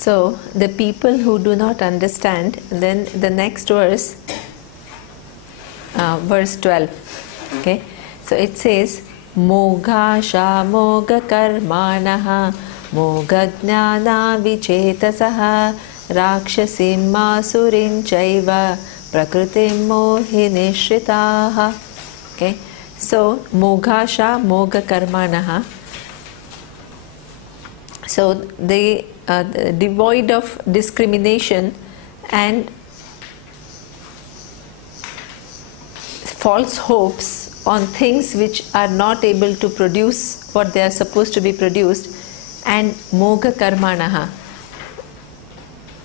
So the people who do not understand, then the next verse, verse 12. Okay, so it says, Moghasha moga karmanaha moga jnana vichetasaha rakshasim masurin chaiva prakritim mohinishitaha. Okay, so Moghasha moga karmanaha. So they devoid of discrimination and false hopes on things which are not able to produce what they are supposed to be produced, and moga karmanaha,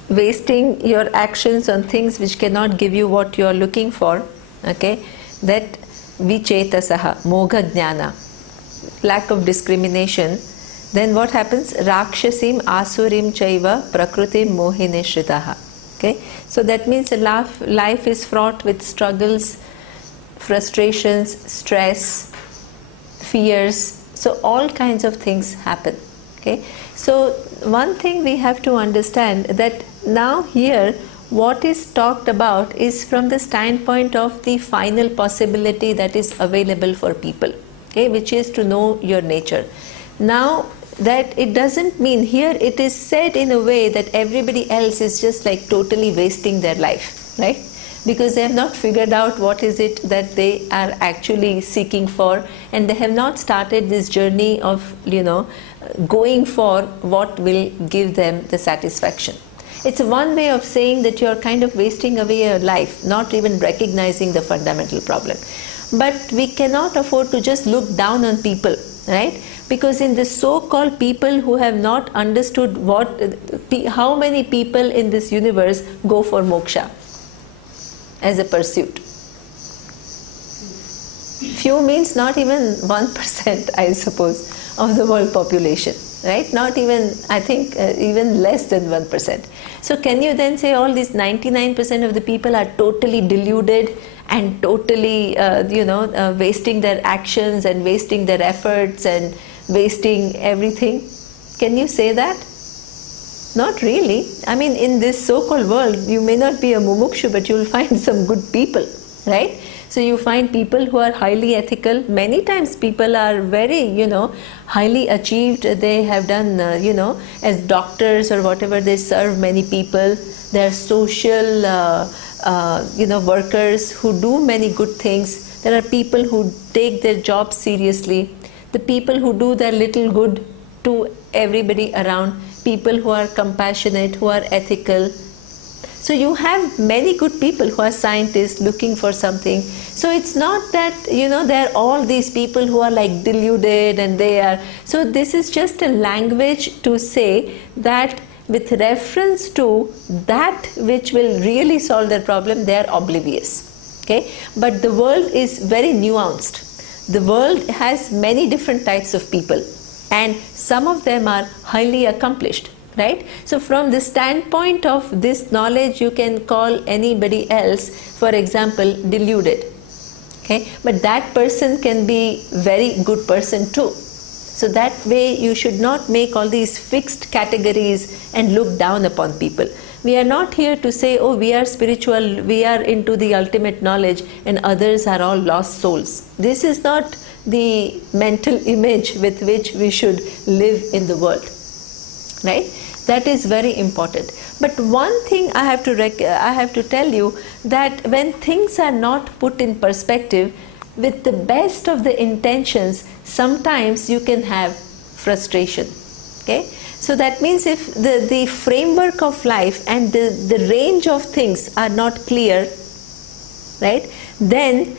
wasting your actions on things which cannot give you what you are looking for. Okay, that vichetasaha, moga jnana, lack of discrimination. Then what happens? Rakshasim asurim chaiva prakritim mohinishritaha. Okay, so that means life is fraught with struggles, frustrations, stress, fears. So all kinds of things happen. Okay, so one thing we have to understand, that now here what is talked about is from the standpoint of the final possibility that is available for people. Okay, which is to know your nature. Now that it doesn't mean, here it is said in a way that everybody else is just like totally wasting their life, right? Because they have not figured out what is it that they are actually seeking for, and they have not started this journey of, going for what will give them the satisfaction. It's one way of saying that you're kind of wasting away your life, not even recognizing the fundamental problem. But we cannot afford to just look down on people, right? Because in the so-called people who have not understood how many people in this universe go for moksha as a pursuit. Few means not even 1%, I suppose, of the world population, right? Not even, I think, even less than 1%. So can you then say all these 99% of the people are totally deluded and totally, wasting their actions and wasting their efforts and wasting everything? Can you say that? Not really. I mean, in this so-called world, you may not be a mumukshu, but you will find some good people, right? So you find people who are highly ethical. Many times people are very, highly achieved. They have done, as doctors or whatever, they serve many people. They are social, workers who do many good things. There are people who take their job seriously. The people who do their little good to everybody around, people who are compassionate, who are ethical. So you have many good people who are scientists looking for something. So it's not that, there are all these people who are like deluded and they are. So this is just a language to say that with reference to that which will really solve their problem, they are oblivious. Okay? But the world is very nuanced. The world has many different types of people, and some of them are highly accomplished, right? So from the standpoint of this knowledge, you can call anybody else, for example, deluded. Okay? But that person can be very good person too. So that way you should not make all these fixed categories and look down upon people. We are not here to say, oh, we are spiritual, we are into the ultimate knowledge and others are all lost souls. This is not the mental image with which we should live in the world, right? That is very important. But one thing I have to tell you, that when things are not put in perspective, with the best of the intentions, sometimes you can have frustration. Okay? So that means if the framework of life and the range of things are not clear, right, then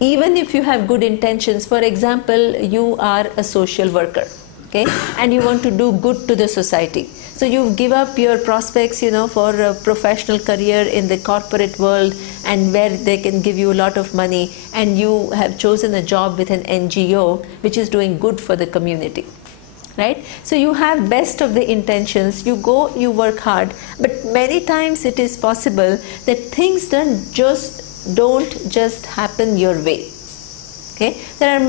even if you have good intentions, for example, you are a social worker, okay, and you want to do good to the society. So you give up your prospects, for a professional career in the corporate world, and where they can give you a lot of money, and you have chosen a job with an NGO which is doing good for the community, right? So you have best of the intentions, you go, you work hard, but many times it is possible that things don't just happen your way. Okay, there are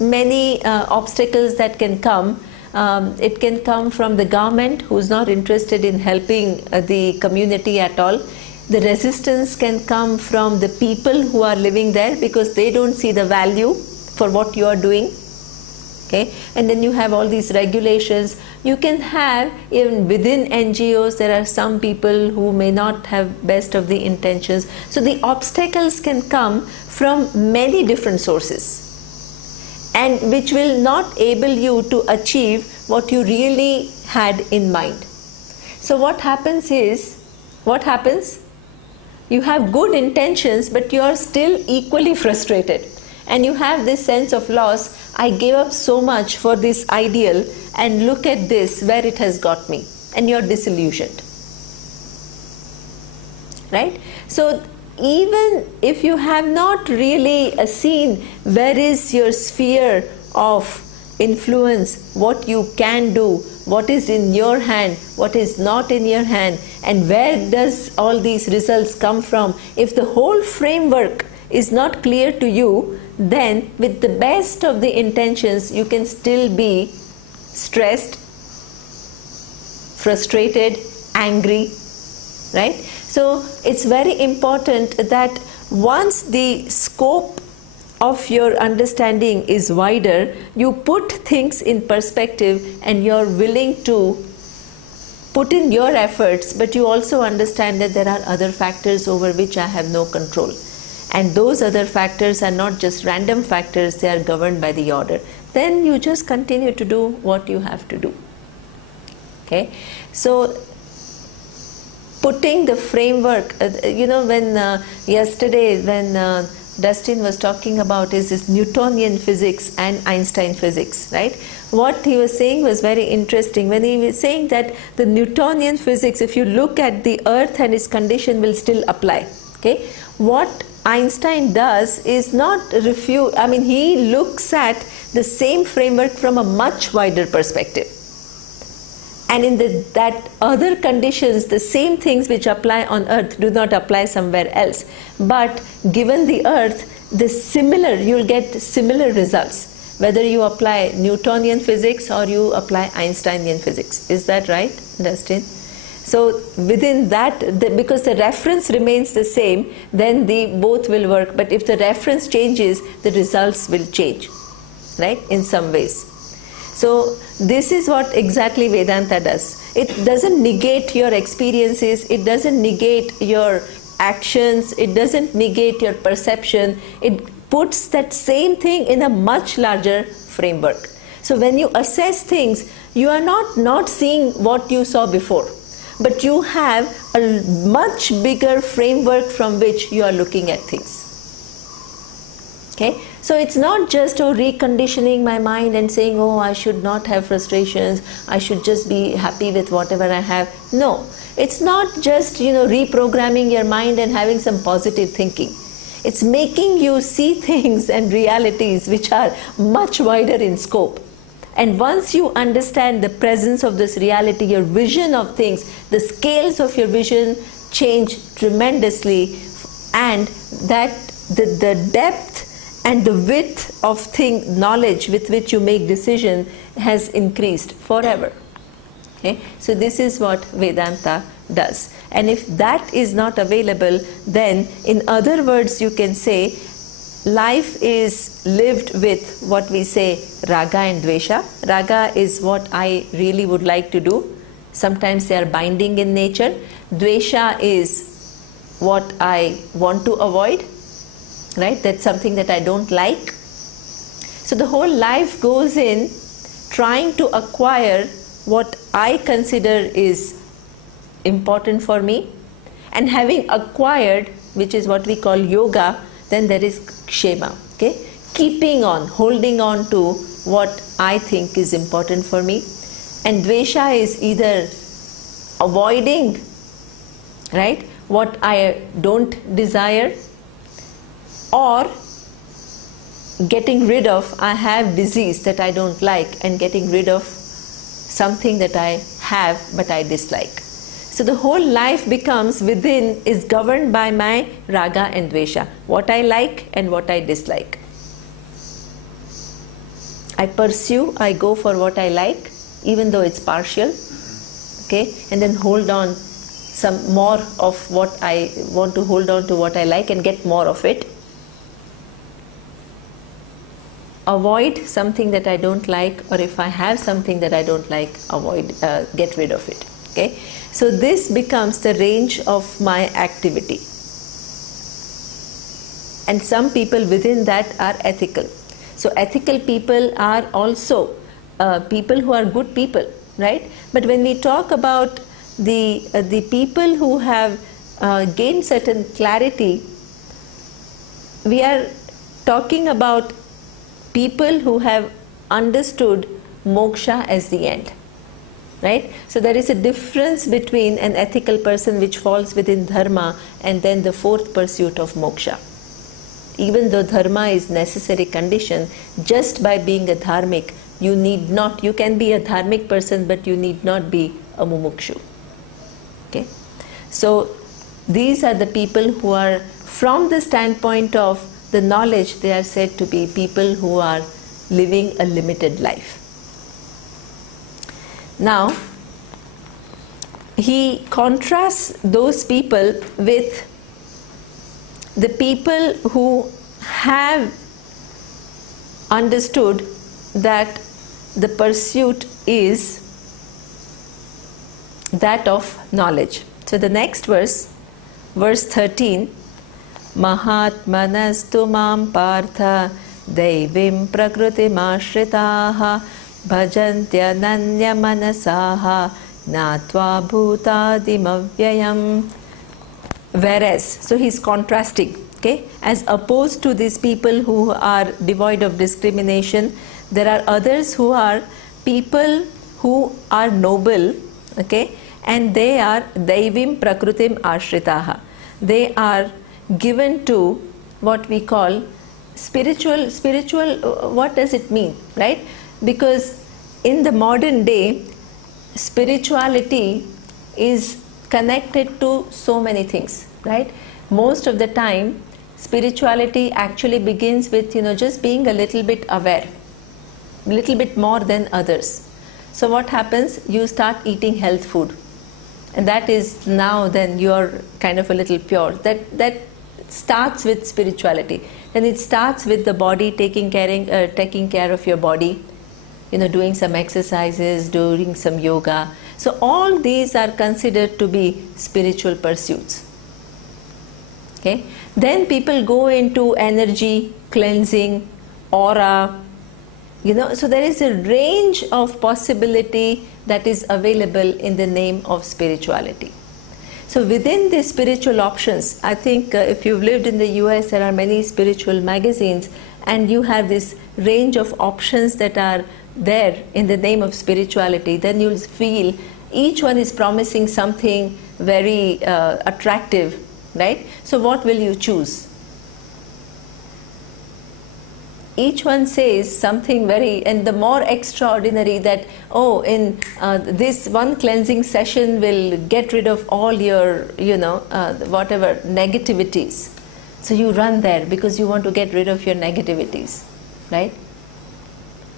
many obstacles that can come It can come from the government who's not interested in helping the community at all. The resistance can come from the people who are living there because they don't see the value for what you are doing. Okay? And then you have all these regulations. You can have, even within NGOs, there are some people who may not have best of the intentions. So the obstacles can come from many different sources, and which will not able you to achieve what you really had in mind. So what happens is, what happens? You have good intentions, but you are still equally frustrated. And you have this sense of loss. I gave up so much for this ideal, and look at this, where it has got me. And you're disillusioned. Right? So even if you have not really seen where is your sphere of influence, what you can do, what is in your hand, what is not in your hand, and where does all these results come from, if the whole framework is not clear to you, then with the best of the intentions you can still be stressed, frustrated, angry, right? So it's very important that once the scope of your understanding is wider, you put things in perspective and you're willing to put in your efforts, but you also understand that there are other factors over which I have no control. And those other factors are not just random factors, they are governed by the order. Then you just continue to do what you have to do. Okay? So putting the framework, when yesterday when Dustin was talking about is this Newtonian physics and Einstein physics, right? What he was saying was very interesting. When he was saying that the Newtonian physics, if you look at the earth and its condition, will still apply. Okay? What Einstein does is not refute, he looks at the same framework from a much wider perspective. And in that other conditions, the same things which apply on earth do not apply somewhere else. But given the earth, you'll get similar results, whether you apply Newtonian physics or you apply Einsteinian physics. Is that right, Dustin? So within that, because the reference remains the same, then both will work. But if the reference changes, the results will change, right, in some ways. So this is what exactly Vedanta does. It doesn't negate your experiences, it doesn't negate your actions, it doesn't negate your perception. It puts that same thing in a much larger framework. So when you assess things, you are not seeing what you saw before, but you have a much bigger framework from which you are looking at things. Okay? So it's not just reconditioning my mind and saying, oh, I should not have frustrations, I should just be happy with whatever I have. No, it's not just reprogramming your mind and having some positive thinking. It's making you see things and realities which are much wider in scope. And once you understand the presence of this reality, your vision of things, the scales of your vision change tremendously, and that the depth and the width of knowledge with which you make decision has increased forever. Okay? So this is what Vedanta does. And if that is not available, then in other words you can say life is lived with what we say raga and dvesha. Raga is what I really would like to do. Sometimes they are binding in nature. Dvesha is what I want to avoid. Right? That's something that I don't like. So the whole life goes in trying to acquire what I consider is important for me, and having acquired, which is what we call yoga, then there is kshema. Okay? Keeping on, holding on to what I think is important for me. And dvesha is either avoiding, right, what I don't desire, or getting rid of, I have disease that I don't like, and getting rid of something that I have but I dislike. So the whole life is governed by my raga and dvesha, what I like and what I dislike. I pursue, I go for what I like, even though it's partial, okay, and then hold on some more of what I want to hold on to, what I like, and get more of it. Avoid something that I don't like, or if I have something that I don't like, get rid of it. Okay, so this becomes the range of my activity. And some people within that are ethical. So ethical people are also people who are good people, right? But when we talk about the people who have gained certain clarity, we are talking about people who have understood moksha as the end, right? So there is a difference between an ethical person which falls within dharma and then the fourth pursuit of moksha. Even though dharma is necessary condition, just by being a dharmic, you can be a dharmic person, but you need not be a mumukshu. Okay, so these are the people who are, from the standpoint of the knowledge, they are said to be people who are living a limited life. Now, he contrasts those people with the people who have understood that the pursuit is that of knowledge. So the next verse, verse 13, Mahatmanastu mam partha devim prakrutim ashritaha bhajantya nanya manasaha natva bhutadim avyayam. Whereas, so he is contrasting, okay, as opposed to these people who are devoid of discrimination, there are others who are people who are noble, okay, and they are Daivim Prakrutim Ashritaha. They are given to what we call spiritual, what does it mean, right? Because in the modern day, spirituality is connected to so many things, right? Most of the time, spirituality actually begins with, just being a little bit aware, a little bit more than others. So what happens? You start eating health food, and that is now then you're kind of a little pure. That starts with spirituality. Then it starts with the body, taking care of your body, doing some exercises, doing some yoga. So all these are considered to be spiritual pursuits. Okay. Then people go into energy, cleansing, aura, so there is a range of possibility that is available in the name of spirituality. So within the spiritual options, I think if you've lived in the US, there are many spiritual magazines, and you have this range of options that are there in the name of spirituality. Then you'll feel each one is promising something very attractive, right? So what will you choose? Each one says something very, and the more extraordinary that, in this one cleansing session will get rid of all your, whatever negativities. So you run there because you want to get rid of your negativities, right?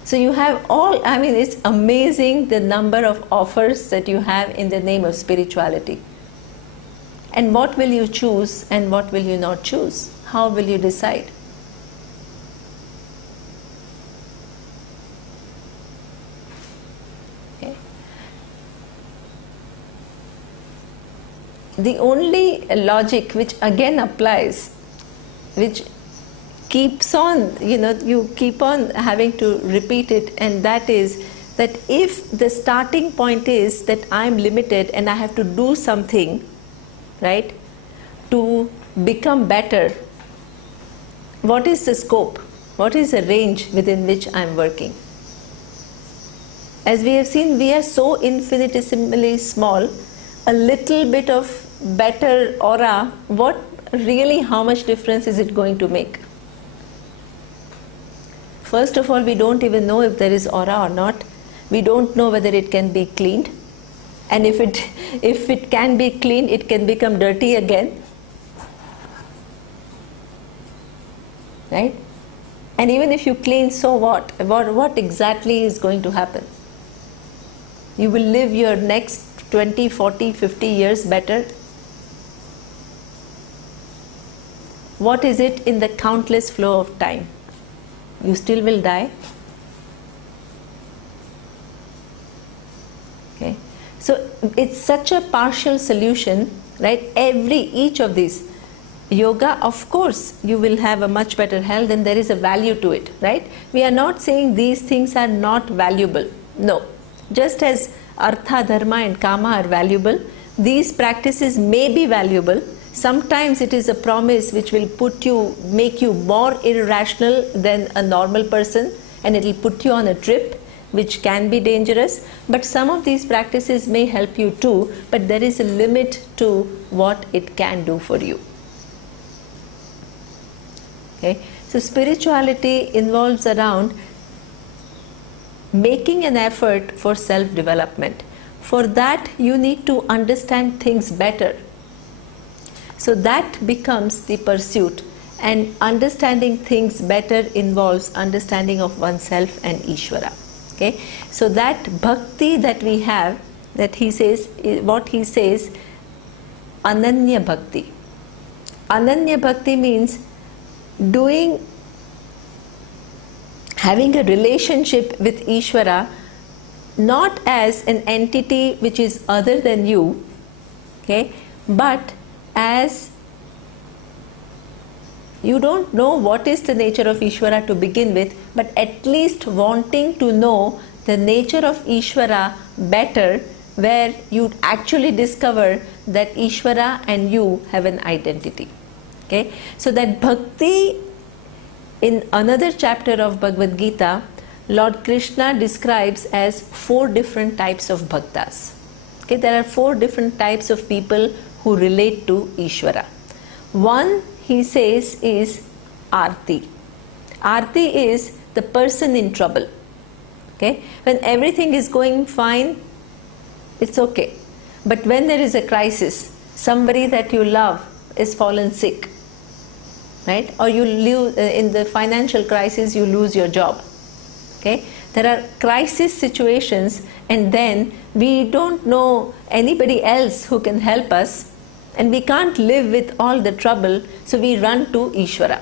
So you have it's amazing the number of offers that you have in the name of spirituality. And what will you choose and what will you not choose? How will you decide? The only logic which again applies, which keeps on, you keep on having to repeat it, and that is that if the starting point is that I'm limited and I have to do something, right, to become better, what is the scope? What is the range within which I'm working? As we have seen, we are so infinitesimally small. A little bit of better aura, how much difference is it going to make? First of all, we don't even know if there is aura or not. We don't know whether it can be cleaned. And if it can be cleaned, it can become dirty again. Right? And even if you clean, so what? What exactly is going to happen? You will live your next 20, 40, 50 years better. What is it in the countless flow of time? You still will die. Okay. So it's such a partial solution, right? Each of these. Yoga, of course, you will have a much better health and there is a value to it, right? We are not saying these things are not valuable. No. Just as Artha, Dharma and Kama are valuable, these practices may be valuable. Sometimes it is a promise which will make you more irrational than a normal person, and it will put you on a trip which can be dangerous. But some of these practices may help you too, but there is a limit to what it can do for you. Okay. So spirituality involves around making an effort for self-development. For that you need to understand things better. So that becomes the pursuit, and understanding things better involves understanding of oneself and Ishvara. Okay. So that bhakti that we have, that he says, what he says, Ananya Bhakti. Ananya Bhakti means having a relationship with Ishvara not as an entity which is other than you, okay, but as you don't know what is the nature of Ishvara to begin with, but at least wanting to know the nature of Ishvara better, where you actually discover that Ishvara and you have an identity. Okay, so that bhakti, in another chapter of Bhagavad Gita, Lord Krishna describes as 4 different types of bhaktas. Okay, there are 4 different types of people who relate to Ishvara. One, he says, is Arti. Arti is the person in trouble. Okay, when everything is going fine, it's okay. But when there is a crisis, somebody that you love is fallen sick, right? Or you lose in the financial crisis, you lose your job. Okay, there are crisis situations, and then we don't know anybody else who can help us, and we can't live with all the trouble, so we run to Ishvara.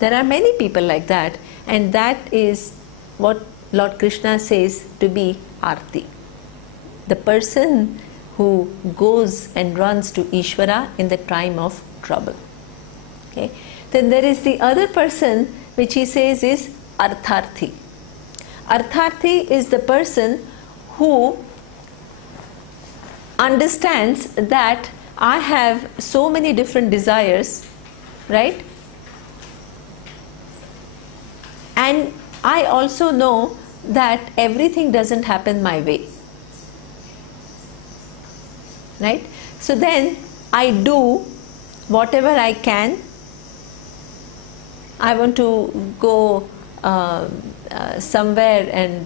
There are many people like that, and that is what Lord Krishna says to be Arti. The person who goes and runs to Ishvara in the time of trouble. Okay. Then there is the other person which he says is Artharthi. Artharthi is the person who understands that I have so many different desires, right? And I also know that everything doesn't happen my way, right? So then I do whatever I can. I want to go somewhere and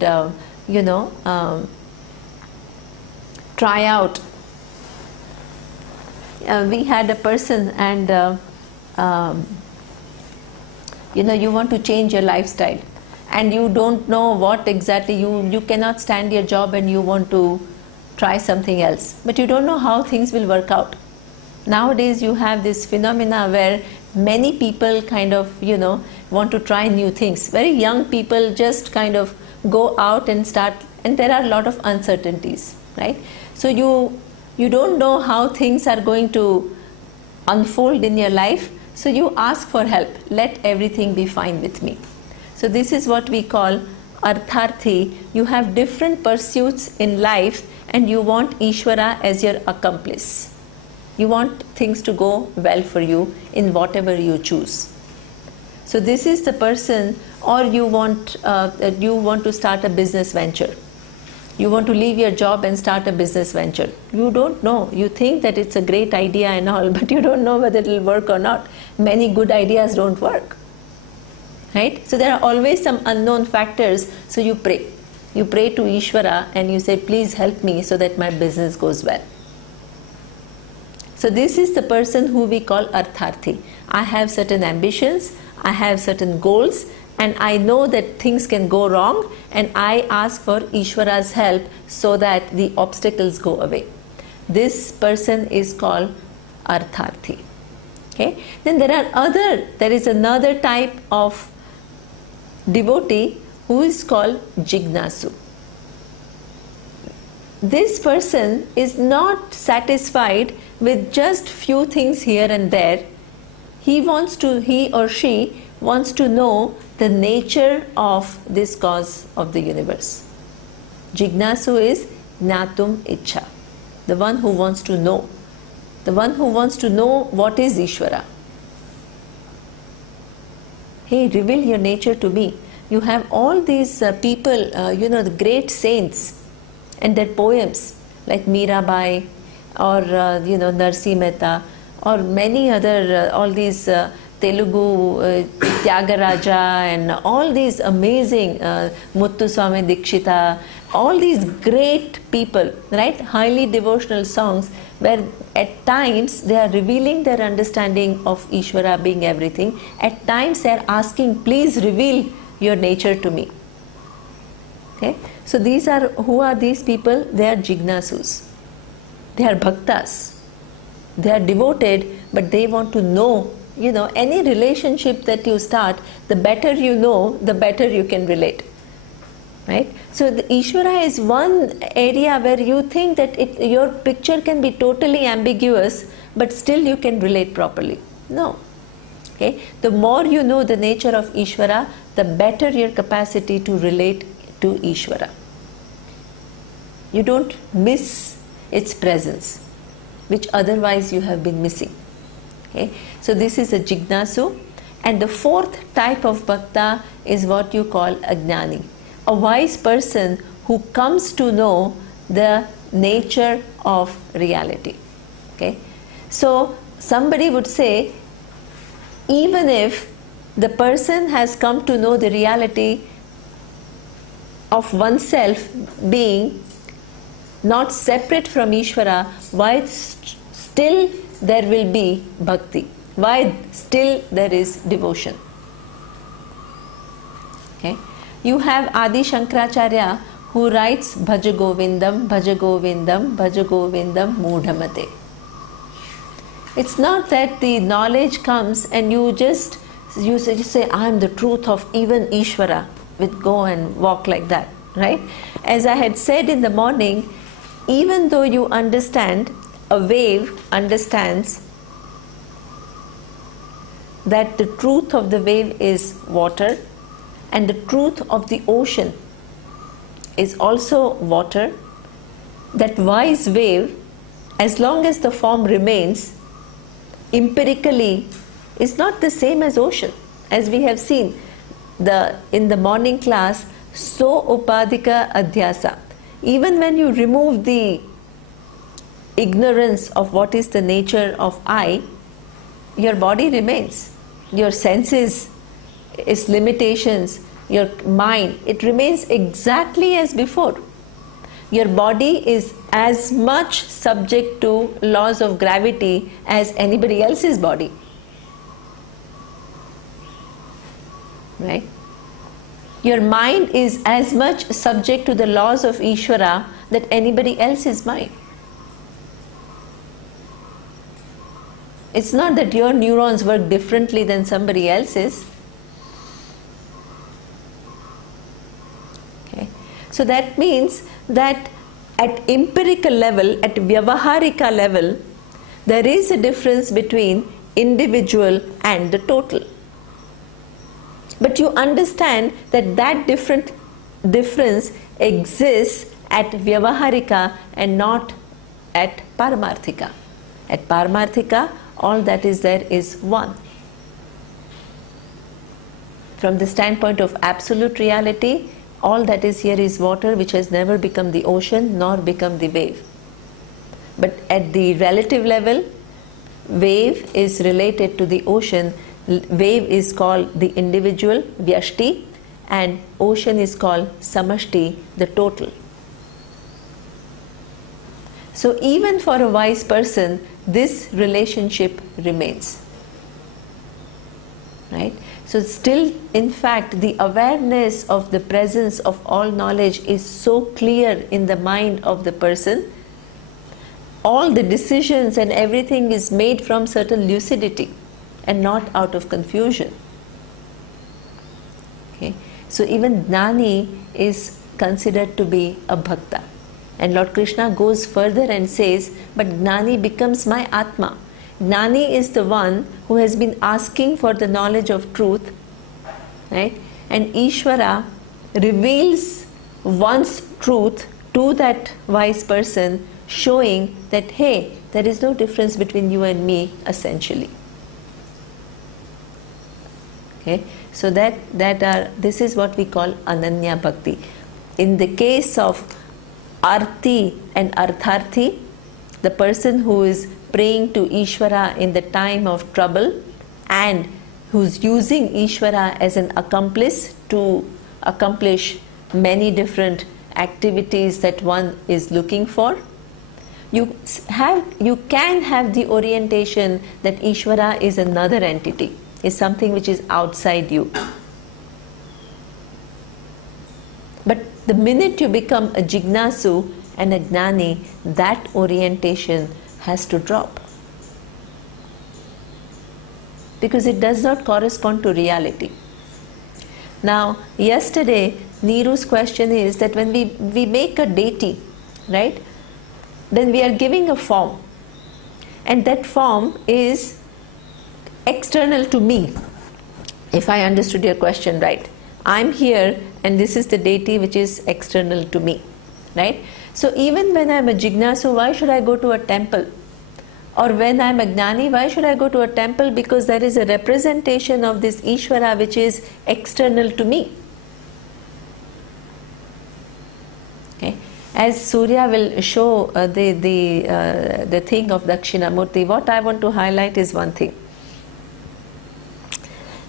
try out. We had a person, and you want to change your lifestyle, and you don't know what exactly, you cannot stand your job and you want to try something else, but you don't know how things will work out. Nowadays you have this phenomena where many people kind of want to try new things. Very young people just kind of go out and start, and there are a lot of uncertainties, right? So you don't know how things are going to unfold in your life, so you ask for help. Let everything be fine with me. So this is what we call Artharthi. You have different pursuits in life, and you want Ishvara as your accomplice. You want things to go well for you in whatever you choose. So this is the person. Or you want to start a business venture. You want to leave your job and start a business venture. You don't know. You think that it's a great idea and all, but you don't know whether it will work or not. Many good ideas don't work, right? So there are always some unknown factors. So you pray. You pray to Ishvara and you say, please help me so that my business goes well. So this is the person who we call Artharthi. I have certain ambitions, I have certain goals, and I know that things can go wrong, and I ask for Ishvara's help so that the obstacles go away. This person is called Artharthi. Okay? Then there is another type of devotee who is called Jignasu. This person is not satisfied with just few things here and there. He or she wants to know the nature of this cause of the universe. Jignasu is Gnatum Ichha, the one who wants to know. The one who wants to know what is Ishvara. Hey, reveal your nature to me. You have all these people, the great saints and their poems like Mirabai or Narsi Mehta or many other, all these Telugu Tyagaraja and all these amazing Muthuswami Dikshita, all these great people, right? Highly devotional songs where at times they are revealing their understanding of Ishvara being everything. At times they are asking, please reveal your nature to me. Okay? So who are these people? They are Jignasus. They are Bhaktas. They are devoted, but they want to know, any relationship that you start, the better you know, the better you can relate. Right? So the Ishvara is one area where you think that your picture can be totally ambiguous, but still you can relate properly. No. Okay? The more you know the nature of Ishvara, the better your capacity to relate to Ishvara. You don't miss its presence, which otherwise you have been missing. Okay? So this is a Jignasu. And the fourth type of Bhakta is what you call Ajnani, a wise person who comes to know the nature of reality. Okay? So somebody would say, even if the person has come to know the reality of oneself being not separate from Ishvara, why still there will be bhakti? Why still there is devotion? Okay? You have Adi Shankaracharya who writes Bhaja Govindam, Bhaja Govindam, Bhaja Govindam Mudhamate. It's not that the knowledge comes and you say, I am the truth of even Ishvara, go and walk like that, right? As I had said in the morning, even though you understand, a wave understands that the truth of the wave is water and the truth of the ocean is also water, that wise wave, as long as the form remains, empirically is not the same as ocean. As we have seen in the morning class, so upadika adhyasa. Even when you remove the ignorance of what is the nature of I, your body remains. Your senses, its limitations, your mind, it remains exactly as before. Your body is as much subject to laws of gravity as anybody else's body. Right? Your mind is as much subject to the laws of Ishvara that anybody else's mind. It's not that your neurons work differently than somebody else's. Okay. So that means that at empirical level, at Vyavaharika level, there is a difference between individual and the total. But you understand that difference exists at Vyavaharika and not at Paramarthika. At Paramarthika, all that is there is one. From the standpoint of absolute reality, all that is here is water, which has never become the ocean nor become the wave. But at the relative level, wave is related to the ocean. Wave is called the individual, Vyashti, and ocean is called Samashti, the total. So even for a wise person, this relationship remains. right? So still, in fact, the awareness of the presence of all knowledge is so clear in the mind of the person. All the decisions and everything is made from certain lucidity and not out of confusion. Okay? So even Gnani is considered to be a bhakta. And Lord Krishna goes further and says, but Gnani becomes my Atma. Gnani is the one who has been asking for the knowledge of truth, right? And Ishvara reveals one's truth to that wise person, showing that, hey, there is no difference between you and me, essentially. Okay? So this is what we call Ananya Bhakti. In the case of Arti and Artharthi, the person who is praying to Ishvara in the time of trouble and who's using Ishvara as an accomplice to accomplish many different activities that one is looking for, you can have the orientation that Ishvara is another entity, is something which is outside you. But the minute you become a Jignasu and a Gnani, that orientation has to drop, because it does not correspond to reality. Now, yesterday, Neeru's question is that when we make a deity, right, then we are giving a form, and that form is external to me, if I understood your question right. I'm here and this is the deity which is external to me, right? So even when I'm a Jignasu, why should I go to a temple? Or when I'm a Gnani, why should I go to a temple? Because there is a representation of this Ishvara which is external to me. Okay? As Surya will show the thing of Dakshinamurti, what I want to highlight is one thing.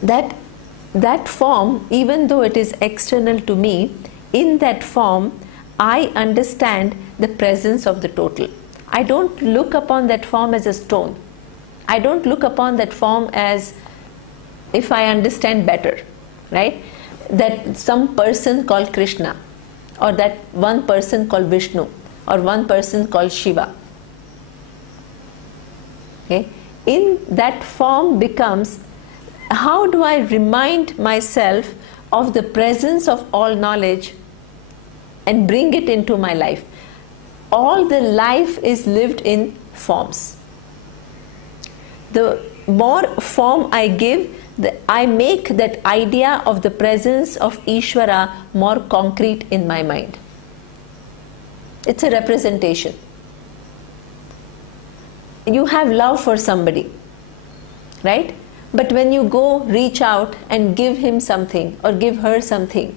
That form, even though it is external to me, in that form, I understand the presence of the total. I don't look upon that form as a stone. I don't look upon that form as if I understand better, right? That some person called Krishna, or that one person called Vishnu, or one person called Shiva. Okay? In that form becomes, how do I remind myself of the presence of all knowledge and bring it into my life? All the life is lived in forms. The more form I give, I make that idea of the presence of Ishvara more concrete in my mind. It's a representation. You have love for somebody, right? But when you go reach out and give him something or give her something,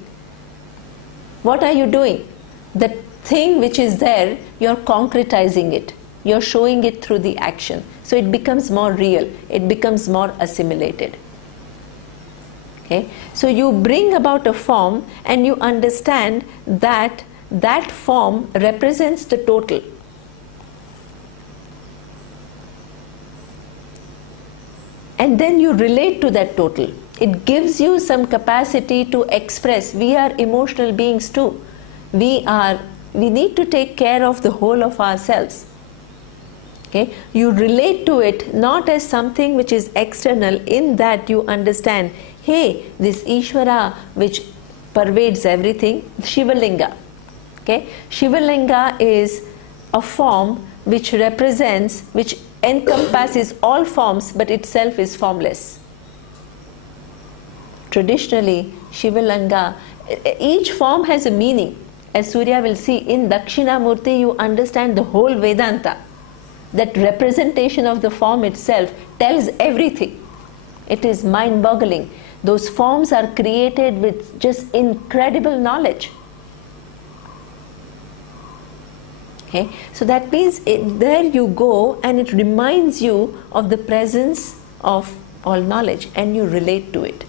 what are you doing? The thing which is there, you're concretizing it. You're showing it through the action. So it becomes more real. It becomes more assimilated. Okay? So you bring about a form and you understand that that form represents the total. And then you relate to that total. It gives you some capacity to express. We are emotional beings too. We need to take care of the whole of ourselves. Okay? You relate to it not as something which is external, in that you understand, hey, this Ishvara which pervades everything, Shivalinga. Okay? Shivalinga is a form which represents, which encompasses all forms, but itself is formless. Traditionally, Shivalinga, each form has a meaning. As Surya will see, in Dakshinamurti you understand the whole Vedanta. That representation of the form itself tells everything. It is mind-boggling. Those forms are created with just incredible knowledge. Okay? So that means there you go, and it reminds you of the presence of all knowledge, and you relate to it.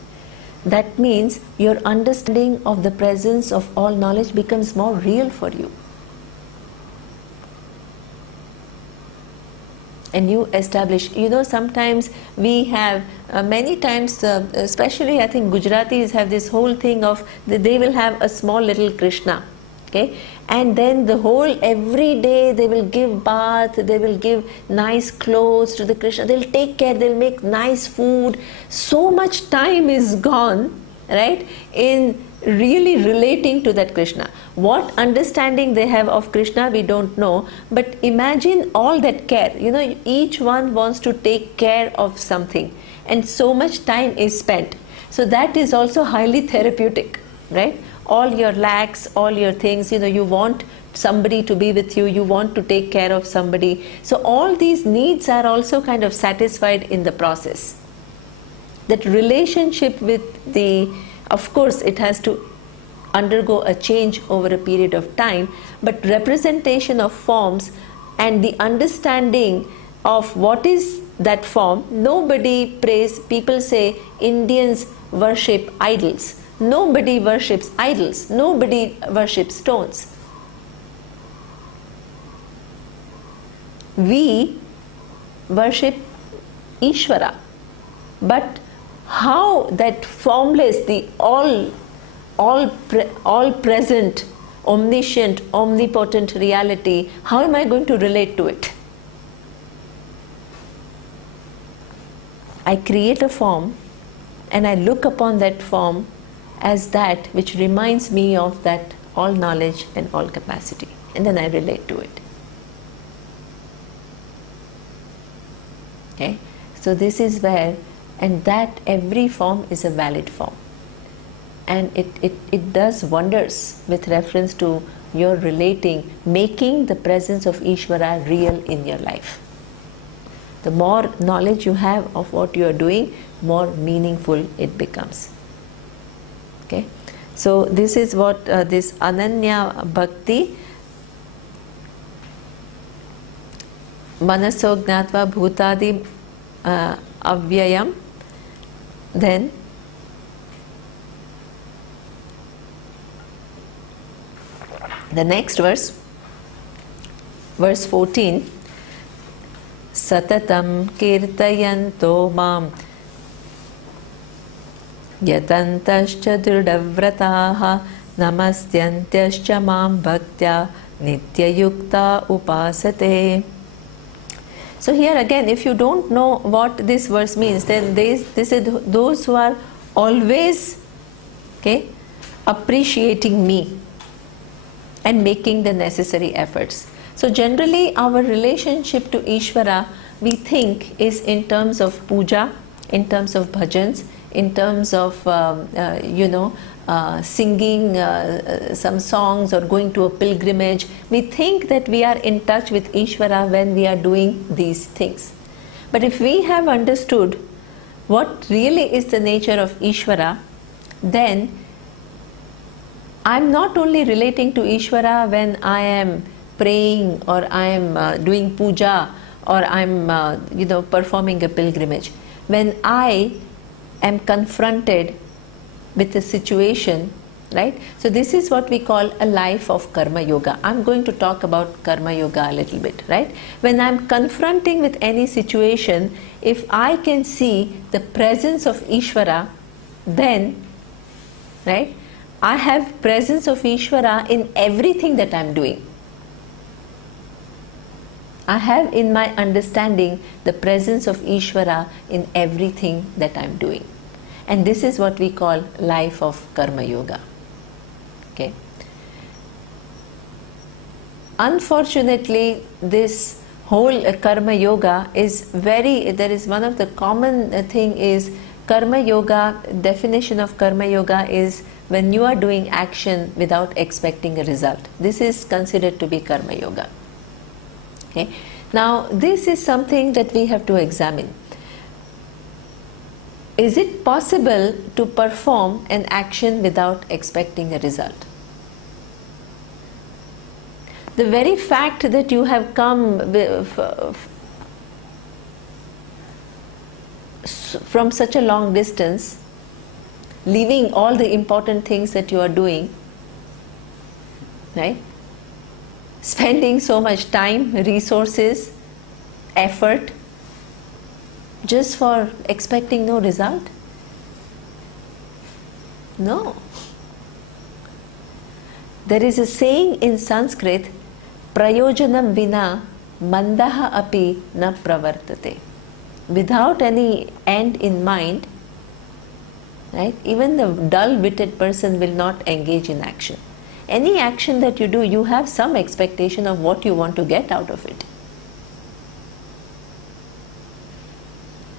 That means your understanding of the presence of all knowledge becomes more real for you. and you establish. You know, sometimes we have many times, especially I think Gujaratis have this whole thing of they will have a small little Krishna, okay, and then the whole every day they will give bath, they will give nice clothes to the Krishna, they'll take care, they'll make nice food. So much time is gone, right, in really relating to that Krishna. What understanding they have of Krishna, we don't know, but imagine all that care. You know, each one wants to take care of something, and so much time is spent. So that is also highly therapeutic, right? All your lacks, all your things, you know, you want somebody to be with you, you want to take care of somebody. So all these needs are also kind of satisfied in the process. That relationship with the, of course, it has to undergo a change over a period of time, but representation of forms and the understanding of what is that form. Nobody prays, people say Indians worship idols. Nobody worships idols. Nobody worships stones. We worship Ishvara. But how that formless, the all present, omniscient, omnipotent reality, how am I going to relate to it? I create a form and I look upon that form as that which reminds me of that all knowledge and all capacity, and then I relate to it. Okay, so this is where, and that every form is a valid form, and it does wonders with reference to your relating, making the presence of Ishvara real in your life. The more knowledge you have of what you are doing, more meaningful it becomes. Okay, so this is what this Ananya Bhakti, Manaso Gnatva Bhutadi Avyayam. Then the next verse, verse 14, Satatam Kirtayanto Mam Yatantascha Dridhavrataha Namastyantyascha Mam Bhaktya Nityayukta Upasate. So here again, if you don't know what this verse means, then this is those who are always, okay, appreciating me and making the necessary efforts. So generally our relationship to Ishvara, we think, is in terms of puja, in terms of bhajans, in terms of singing some songs or going to a pilgrimage. We think that we are in touch with Ishvara when we are doing these things. But if we have understood what really is the nature of Ishvara, then I'm not only relating to Ishvara when I am praying or I am doing puja or I'm performing a pilgrimage. When I am confronted with a situation, right? So this is what we call a life of karma yoga. I'm going to talk about karma yoga a little bit, right? When I'm confronting with any situation, if I can see the presence of Ishvara, then, right, I have presence of Ishvara in everything that I'm doing. I have in my understanding the presence of Ishvara in everything that I'm doing. And this is what we call life of karma yoga. Okay. Unfortunately, this whole karma yoga is there is one of the common thing is karma yoga, definition of karma yoga is when you are doing action without expecting a result. This is considered to be karma yoga. Okay. Now, this is something that we have to examine. Is it possible to perform an action without expecting a result? The very fact that you have come from such a long distance, leaving all the important things that you are doing, right? Spending so much time, resources, effort just for expecting no result? No. There is a saying in Sanskrit, prayojanam vina mandaha api na pravartate. Without any end in mind, right, even the dull-witted person will not engage in action. Any action that you do, you have some expectation of what you want to get out of it.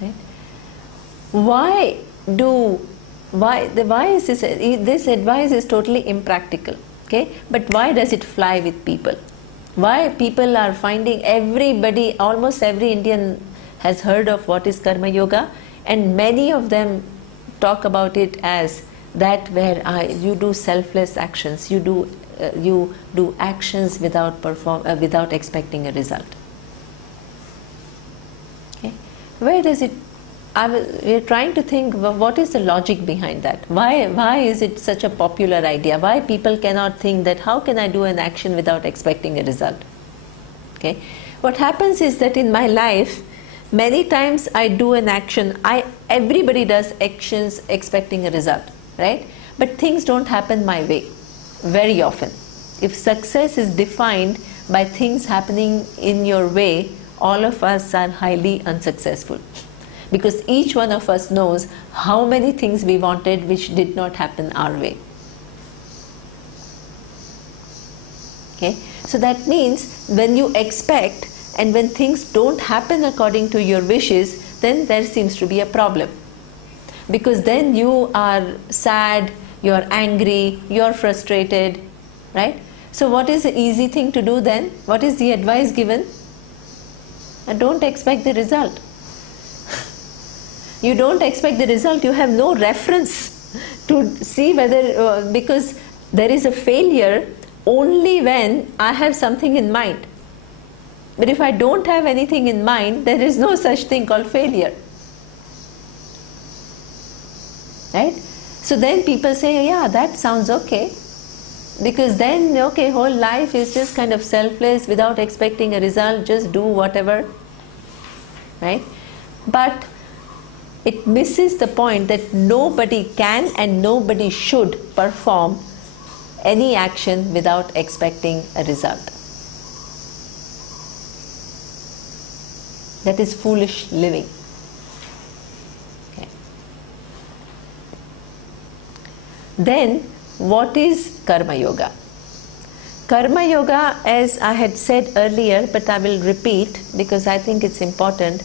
Right? Why is this advice is totally impractical, okay? But why does it fly with people? Why people are finding, everybody, almost every Indian has heard of what is Karma Yoga, and many of them talk about it as that where you do selfless actions, you do actions without expecting a result. Okay? Where does it? We're trying to think what is the logic behind that. Why is it such a popular idea? Why people cannot think that how can I do an action without expecting a result? Okay, what happens is that in my life, many times I do an action. Everybody does actions expecting a result, right? But things don't happen my way very often. If success is defined by things happening in your way, all of us are highly unsuccessful. Because each one of us knows how many things we wanted which did not happen our way. Okay? So that means when you expect and when things don't happen according to your wishes, then there seems to be a problem. Because then you are sad, you're angry, you're frustrated, right? So what is the easy thing to do then? What is the advice given? Don't expect the result. You don't expect the result, you have no reference to see whether, because there is a failure only when I have something in mind. But if I don't have anything in mind, there is no such thing called failure. Right? So then people say, yeah, that sounds okay. Because then, okay, whole life is just kind of selfless, without expecting a result, just do whatever. Right? But it misses the point that nobody can and nobody should perform any action without expecting a result. That is foolish living. Okay. Then, what is Karma Yoga? Karma Yoga, as I had said earlier, but I will repeat because I think it's important.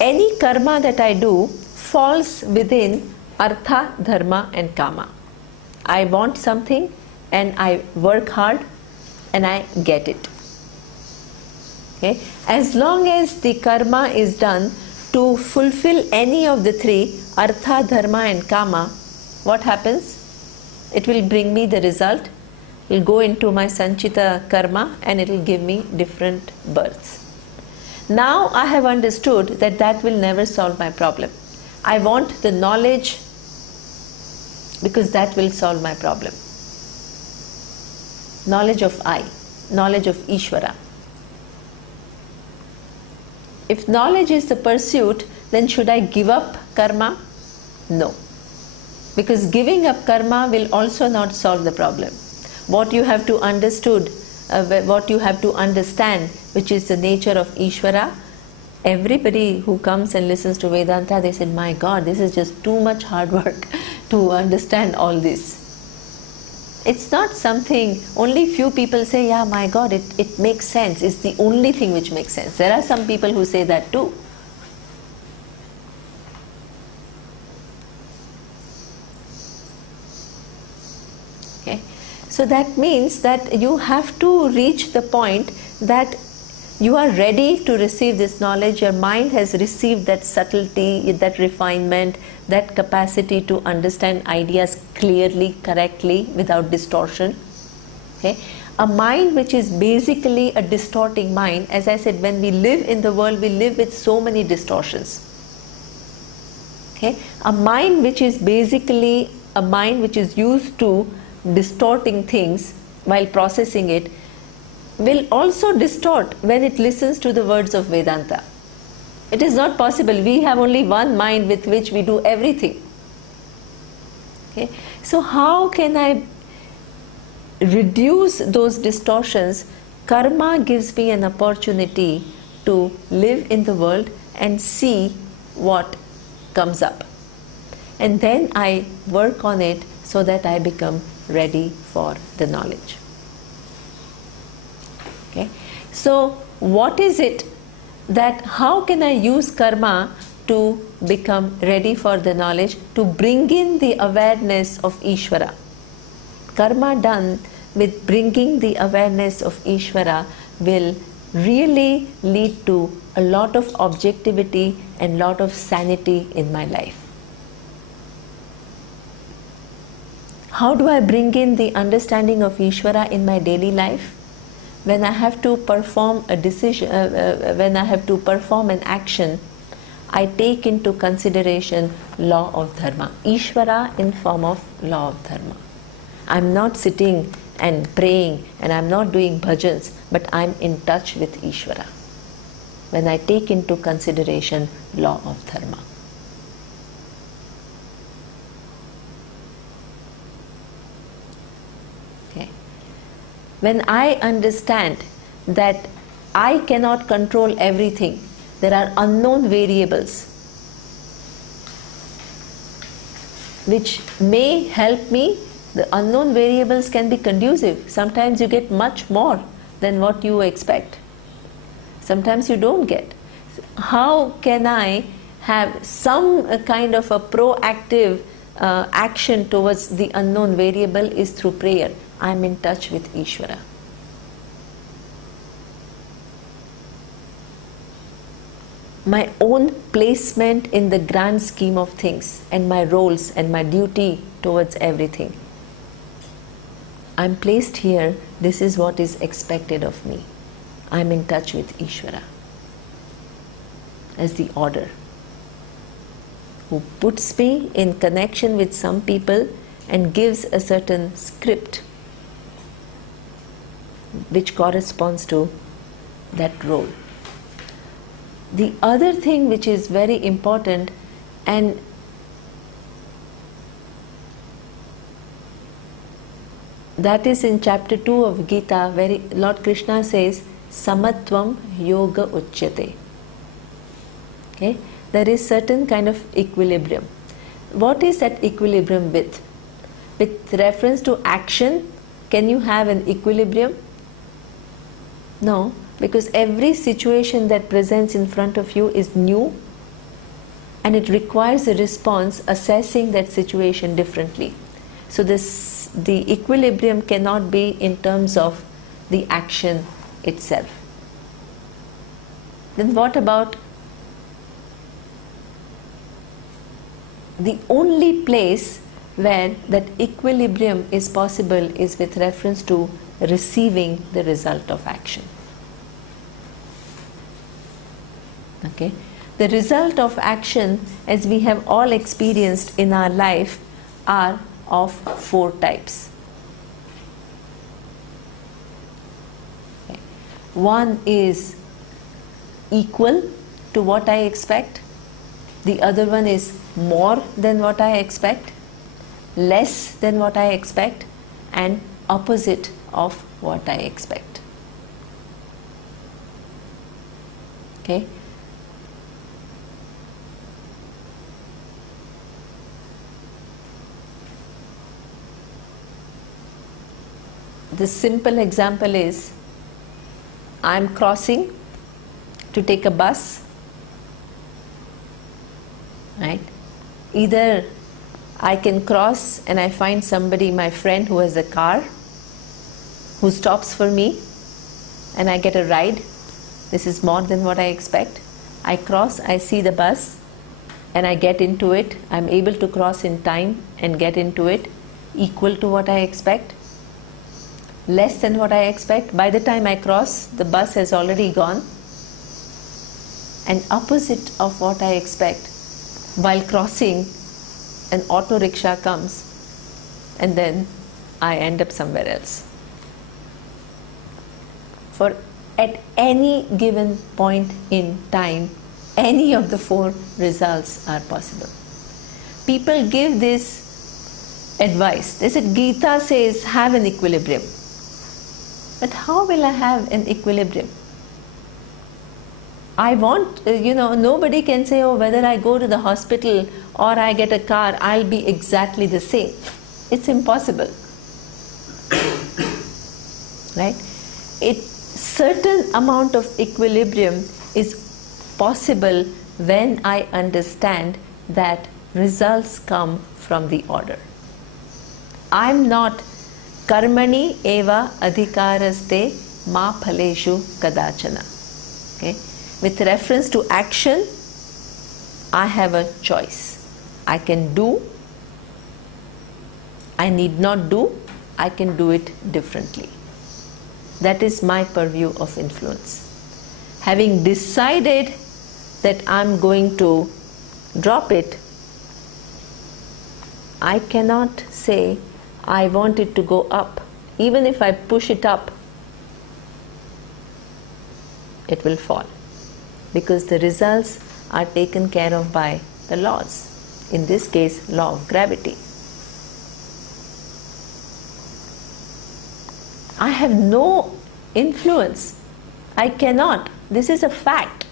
Any karma that I do falls within Artha, Dharma and Kama. I want something and I work hard and I get it. Okay? As long as the karma is done to fulfill any of the three, Artha, Dharma and Kama, what happens? It will bring me the result. It will go into my Sanchita karma and it will give me different births. Now I have understood that that will never solve my problem. I want the knowledge because that will solve my problem. Knowledge of I, knowledge of Ishvara. If knowledge is the pursuit, then should I give up karma? No. Because giving up karma will also not solve the problem. What you have to understand, which is the nature of Ishvara, everybody who comes and listens to Vedanta, they said, my God, this is just too much hard work to understand all this. It's not something, only few people say, yeah, my God, it makes sense. It's the only thing which makes sense. There are some people who say that too. Okay. So that means that you have to reach the point that you are ready to receive this knowledge. Your mind has received that subtlety, that refinement, that capacity to understand ideas clearly, correctly, without distortion. Okay? A mind which is basically a distorting mind, as I said, when we live in the world, we live with so many distortions. Okay? A mind which is basically a mind which is used to distorting things while processing it, will also distort when it listens to the words of Vedanta. It is not possible. We have only one mind with which we do everything. Okay? So how can I reduce those distortions? Karma gives me an opportunity to live in the world and see what comes up. And then I work on it so that I become ready for the knowledge. Okay? So what is it that, how can I use karma to become ready for the knowledge, to bring in the awareness of Ishvara? Karma done with bringing the awareness of Ishvara will really lead to a lot of objectivity and lot of sanity in my life. How do I bring in the understanding of Ishvara in my daily life? When I have to perform a decision, when I have to perform an action, I take into consideration law of dharma. Ishvara in form of law of dharma. I'm not sitting and praying and I'm not doing bhajans, but I'm in touch with Ishvara when I take into consideration law of dharma. Okay. When I understand that I cannot control everything, there are unknown variables which may help me. The unknown variables can be conducive. Sometimes you get much more than what you expect. Sometimes you don't get. How can I have some kind of a proactive action towards the unknown variable? Is through prayer. I am in touch with Ishvara. My own placement in the grand scheme of things and my roles and my duty towards everything. I'm placed here, this is what is expected of me. I'm in touch with Ishvara as the order, who puts me in connection with some people and gives a certain script which corresponds to that role. The other thing which is very important, and that is in chapter 2 of Gita, where Lord Krishna says, Samatvam Yoga Uchyate. Okay? There is certain kind of equilibrium. What is that equilibrium with? With reference to action, can you have an equilibrium? No, because every situation that presents in front of you is new and it requires a response assessing that situation differently. So the equilibrium cannot be in terms of the action itself. Then what about the only place where that equilibrium is possible is with reference to receiving the result of action. Okay? The result of action, as we have all experienced in our life, are of 4 types. Okay. One is equal to what I expect. The other one is more than what I expect, less than what I expect, and opposite of what I expect. Okay? The simple example is, I am crossing to take a bus, right? Either I can cross and I find somebody, my friend who has a car, who stops for me and I get a ride. This is more than what I expect. I cross, I see the bus and I get into it. I'm able to cross in time and get into it, equal to what I expect. Less than what I expect. By the time I cross, the bus has already gone. And opposite of what I expect. While crossing, an auto rickshaw comes and then I end up somewhere else. for at any given point in time, any of the four results are possible. People give this advice. They said, Gita says, have an equilibrium. But how will I have an equilibrium? I want, nobody can say, oh, whether I go to the hospital or I get a car, I'll be exactly the same. It's impossible. Right? Certain amount of equilibrium is possible when I understand that results come from the order. I'm not karmani eva adhikaraste ma phaleshu kadachana. Okay? With reference to action, I have a choice. I can do, I need not do, I can do it differently. That is my purview of influence. Having decided that I'm going to drop it, I cannot say I want it to go up. Even if I push it up, it will fall. Because the results are taken care of by the laws. In this case, law of gravity. I have no influence. I cannot. This is a fact.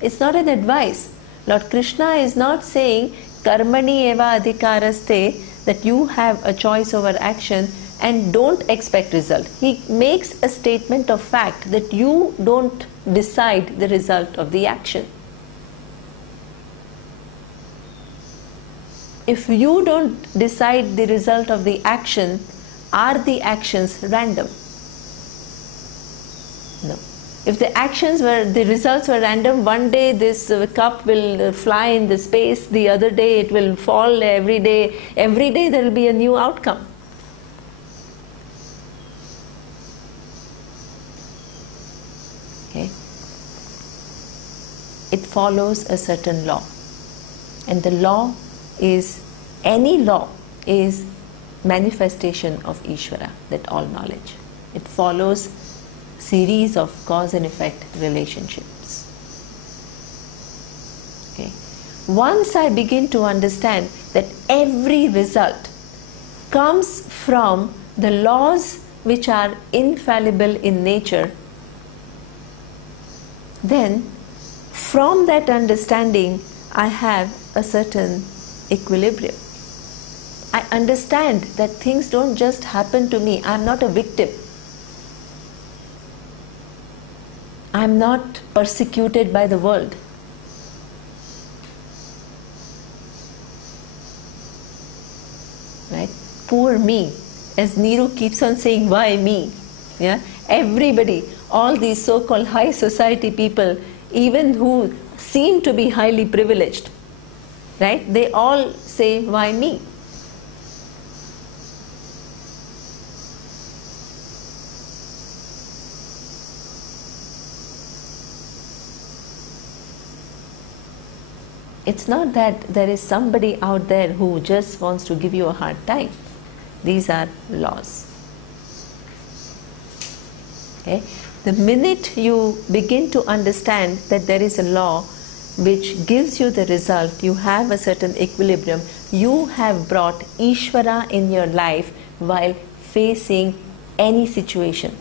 It's not an advice. Lord Krishna is not saying karmani eva adhikaraste, that you have a choice over action and don't expect result. He makes a statement of fact that you don't decide the result of the action. If you don't decide the result of the action, are the actions random? No. If the results were random, one day this cup will fly in the space, the other day it will fall, every day there will be a new outcome. Okay? It follows a certain law. And the law is, any law is manifestation of Ishvara, that all knowledge. It follows series of cause and effect relationships. Okay. Once I begin to understand that every result comes from the laws which are infallible in nature, then from that understanding I have a certain equilibrium. I understand that things don't just happen to me. I am not a victim. I am not persecuted by the world. Right? Poor me. As Neeru keeps on saying, why me? Yeah? Everybody, all these so-called high society people, even who seem to be highly privileged, right? They all say, why me? It's not that there is somebody out there who just wants to give you a hard time. These are laws. Okay? The minute you begin to understand that there is a law which gives you the result, you have a certain equilibrium, you have brought Ishvara in your life while facing any situation.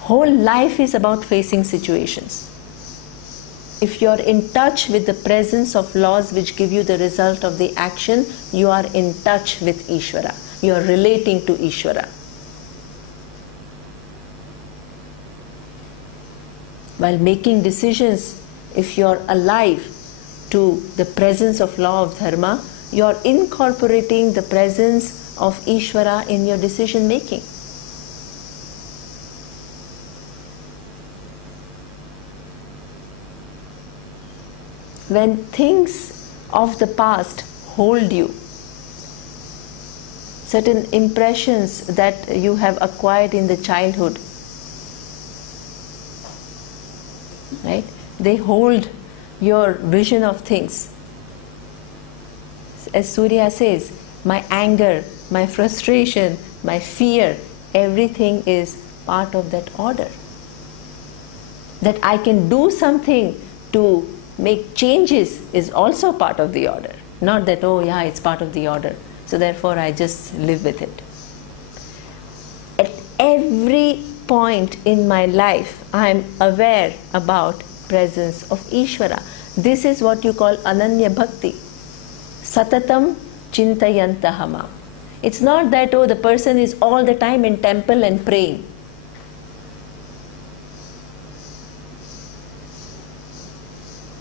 Whole life is about facing situations. If you are in touch with the presence of laws which give you the result of the action, you are in touch with Ishvara. You are relating to Ishvara. While making decisions, if you are alive to the presence of law of dharma, you are incorporating the presence of Ishvara in your decision making. When things of the past hold you, certain impressions that you have acquired in the childhood, right? They hold your vision of things. As Surya says, my anger, my frustration, my fear, everything is part of that order. That I can do something to make changes is also part of the order. Not that, oh yeah, it's part of the order, so therefore I just live with it. At every point in my life, I am aware about presence of Ishvara. This is what you call Ananya Bhakti. Satatam Chintayantaha Mam. It's not that, oh, the person is all the time in temple and praying.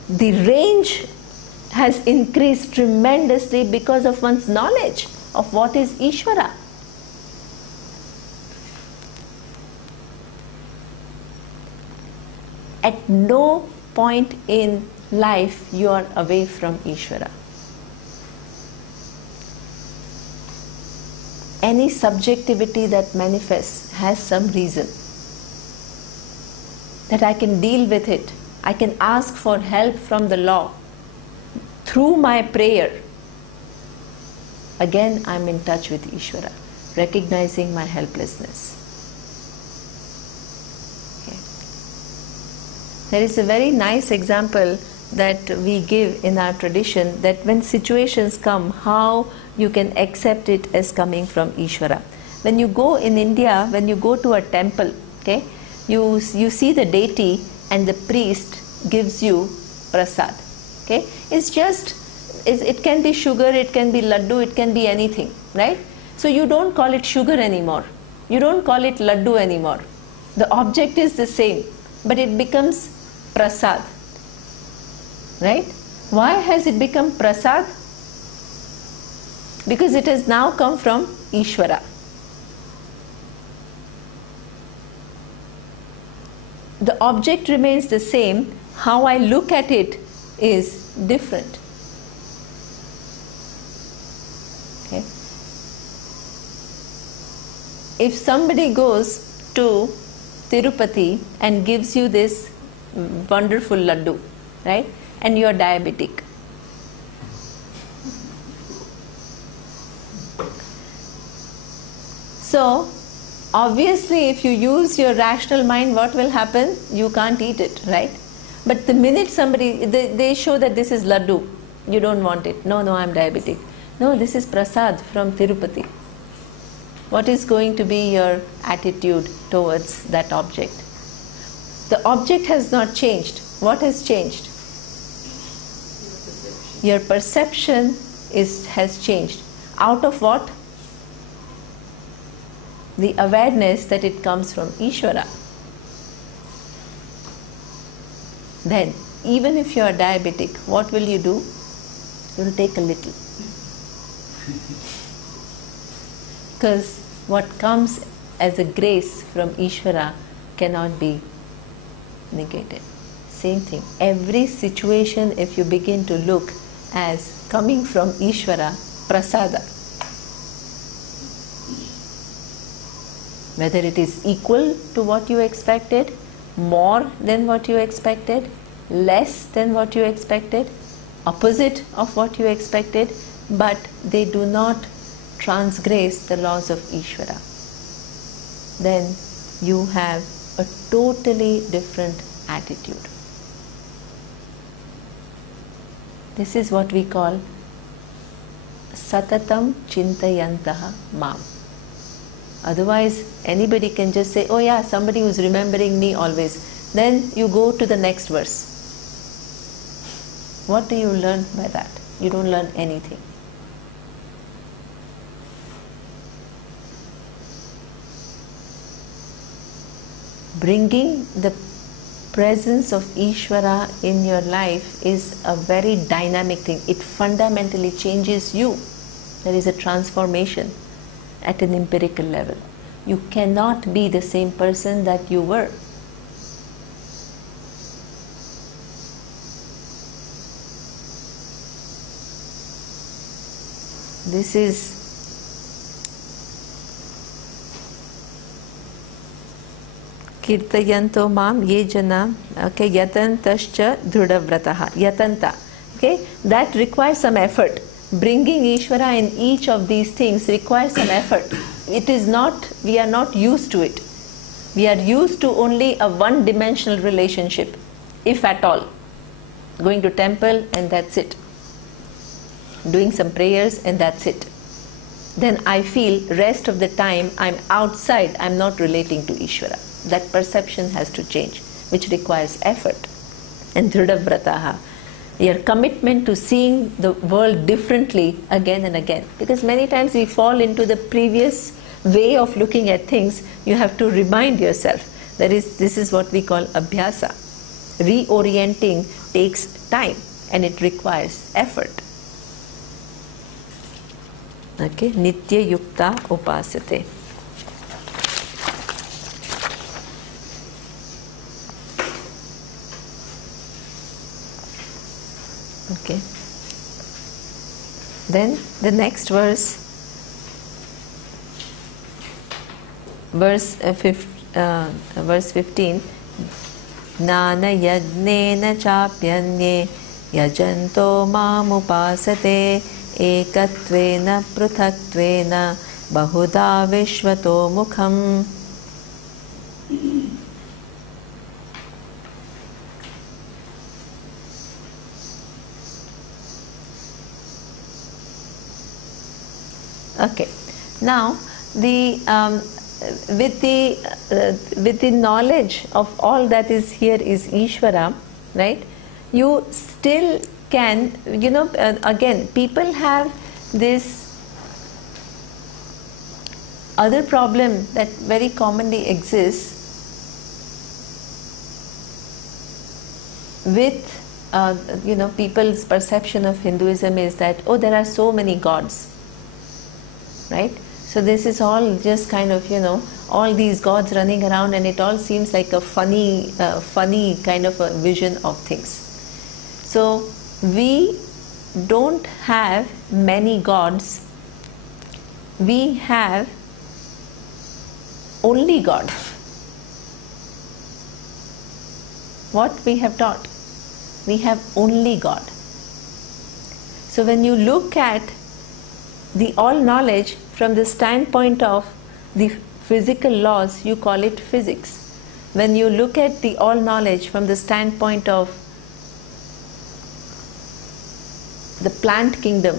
The range has increased tremendously because of one's knowledge of what is Ishvara. At no point in life you are away from Ishvara. Any subjectivity that manifests has some reason. That I can deal with it. I can ask for help from the law. Through my prayer, again I am in touch with Ishvara, recognizing my helplessness. Okay. There is a very nice example that we give in our tradition, that when situations come, how you can accept it as coming from Ishvara. When you go in India, when you go to a temple, okay, you see the deity and the priest gives you prasad. Okay, it's just, it can be sugar, it can be laddu, it can be anything, right? So you don't call it sugar anymore. You don't call it laddu anymore. The object is the same, but it becomes prasad, right? Why has it become prasad? Because it has now come from Ishvara. The object remains the same. How I look at it is different. Okay. If somebody goes to Tirupati and gives you this wonderful laddu, right, and you are diabetic, so obviously if you use your rational mind, what will happen? You can't eat it, right? But the minute somebody, they show that this is laddu, you don't want it. No, I'm diabetic. No, this is prasad from Tirupati. What is going to be your attitude towards that object? The object has not changed. What has changed? Your perception has changed. Out of what? The awareness that it comes from Ishvara. Then, even if you are diabetic, what will you do? You will take a little. Because what comes as a grace from Ishvara cannot be negated. Same thing. Every situation, if you begin to look as coming from Ishvara, prasada, whether it is equal to what you expected, more than what you expected, less than what you expected, opposite of what you expected, but they do not transgress the laws of Ishvara, then you have a totally different attitude. This is what we call Satatam Chintayantaha Mam. Otherwise, anybody can just say, oh yeah, somebody who's remembering me always. Then you go to the next verse. What do you learn by that? You don't learn anything. Bringing the presence of Ishvara in your life is a very dynamic thing. It fundamentally changes you. There is a transformation at an empirical level. You cannot be the same person that you were. This is Kirtayanto Mam Ye Jana, okay, Yatantascha Dhrudavrataha, Yatanta. Okay, that requires some effort. Bringing Ishvara in each of these things requires some effort. It is not, we are not used to it. We are used to only a one-dimensional relationship, if at all. Going to temple and that's it. Doing some prayers and that's it. Then I feel rest of the time I'm outside, I'm not relating to Ishvara. That perception has to change, which requires effort. And Dhrida-vrataha, your commitment to seeing the world differently again and again. Because many times we fall into the previous way of looking at things. You have to remind yourself. This is what we call abhyasa. Reorienting takes time and it requires effort. Okay, nitya yukta upasate. Okay. Then the next verse, verse 15. Nana yagnena chapyanye yajanto mamupasate ekatvena pruthatvena bahuda vishvato mukham. Okay, now with the knowledge of all that is here is Ishvara, right? You still can, again, people have this other problem that very commonly exists with, people's perception of Hinduism is that, oh, there are so many gods, right? So this is all just kind of, all these gods running around, and it all seems like a funny kind of a vision of things. So we don't have many gods. We have only God. What we have taught? We have only God. So when you look at the all knowledge from the standpoint of the physical laws, you call it physics. When you look at the all knowledge from the standpoint of the plant kingdom,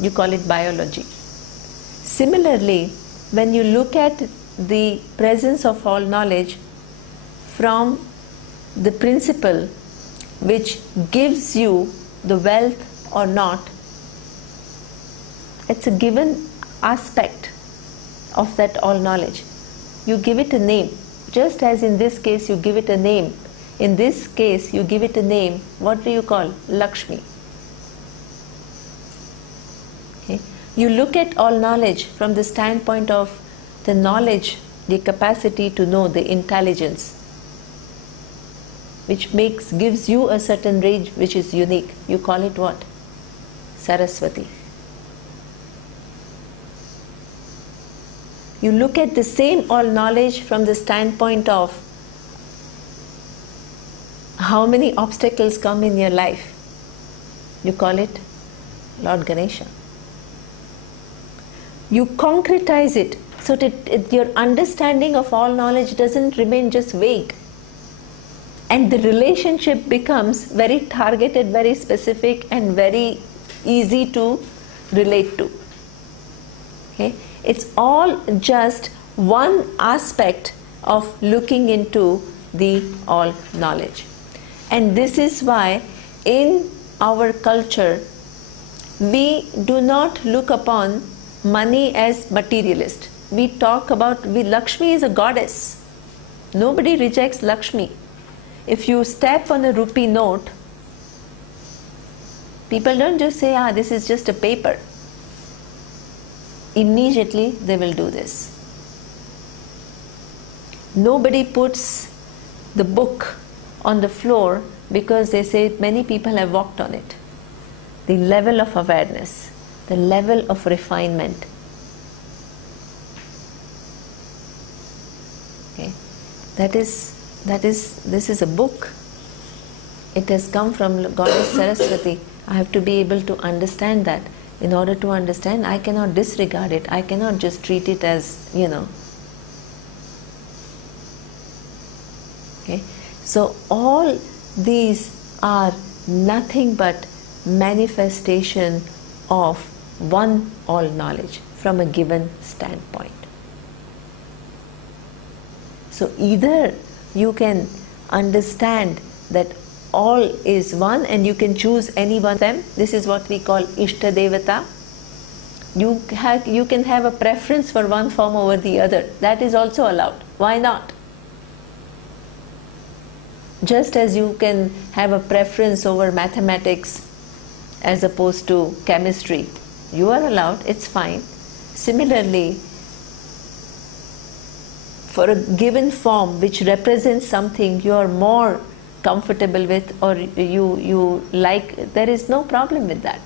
you call it biology. Similarly, when you look at the presence of all knowledge from the principle which gives you the wealth or not, it's a given aspect of that all knowledge. You give it a name. Just as in this case you give it a name. In this case you give it a name. What do you call? Lakshmi. Okay. You look at all knowledge from the standpoint of the knowledge, the capacity to know, the intelligence, which gives you a certain range which is unique. You call it what? Saraswati. You look at the same all knowledge from the standpoint of how many obstacles come in your life. You call it Lord Ganesha. You concretize it so that your understanding of all knowledge doesn't remain just vague. And the relationship becomes very targeted, very specific, and very easy to relate to. Okay? It's all just one aspect of looking into the all knowledge. And this is why in our culture we do not look upon money as materialist. We talk about, Lakshmi is a goddess. Nobody rejects Lakshmi. If you step on a rupee note, people don't just say, this is just a paper. Immediately they will do this. Nobody puts the book on the floor because they say many people have walked on it. The level of awareness, the level of refinement. Okay, this is a book. It has come from Goddess Saraswati. I have to be able to understand that. In order to understand, I cannot disregard it. I cannot just treat it as, Okay? So all these are nothing but manifestation of one all knowledge from a given standpoint. So either you can understand that all is one and you can choose any one of them. This is what we call Ishta Devata. You can have a preference for one form over the other. That is also allowed. Why not? Just as you can have a preference over mathematics as opposed to chemistry, you are allowed, it's fine. Similarly, for a given form which represents something you are more comfortable with or you like, there is no problem with that.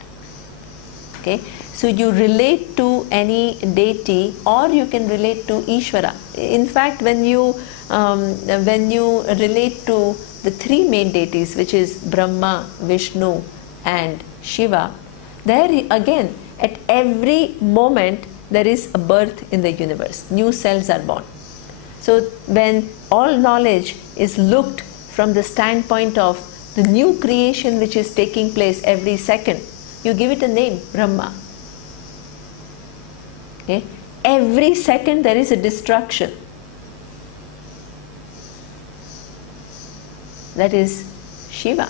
Okay? So you relate to any deity or you can relate to Ishvara. In fact, when you relate to the three main deities, which is Brahma, Vishnu and Shiva, there again at every moment there is a birth in the universe. New cells are born. So when all knowledge is looked from the standpoint of the new creation which is taking place every second, you give it a name, Brahma. Okay? Every second there is a destruction. That is Shiva.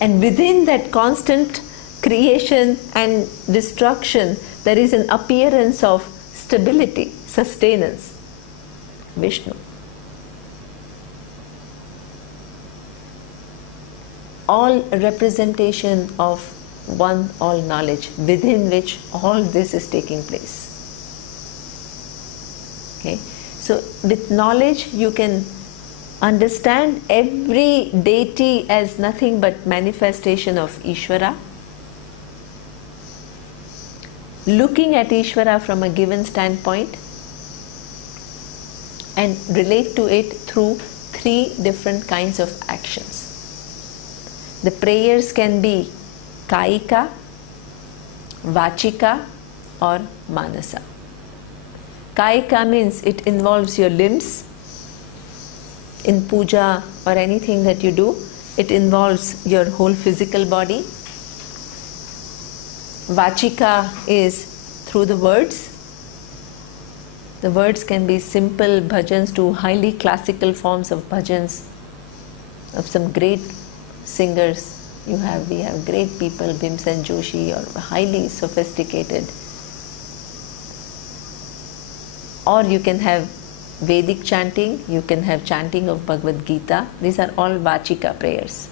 And within that constant creation and destruction, there is an appearance of stability, sustenance. Vishnu. All representation of one all knowledge within which all this is taking place. Okay? So with knowledge you can understand every deity as nothing but manifestation of Ishvara. Looking at Ishvara from a given standpoint and relate to it through three different kinds of actions. The prayers can be Kaika, Vachika or Manasa. Kaika means it involves your limbs. In puja or anything that you do, it involves your whole physical body. Vachika is through the words. The words can be simple bhajans to highly classical forms of bhajans of some great singers. We have great people, Bhimsen Joshi, or highly sophisticated. Or you can have Vedic chanting, you can have chanting of Bhagavad Gita. These are all Vachika prayers.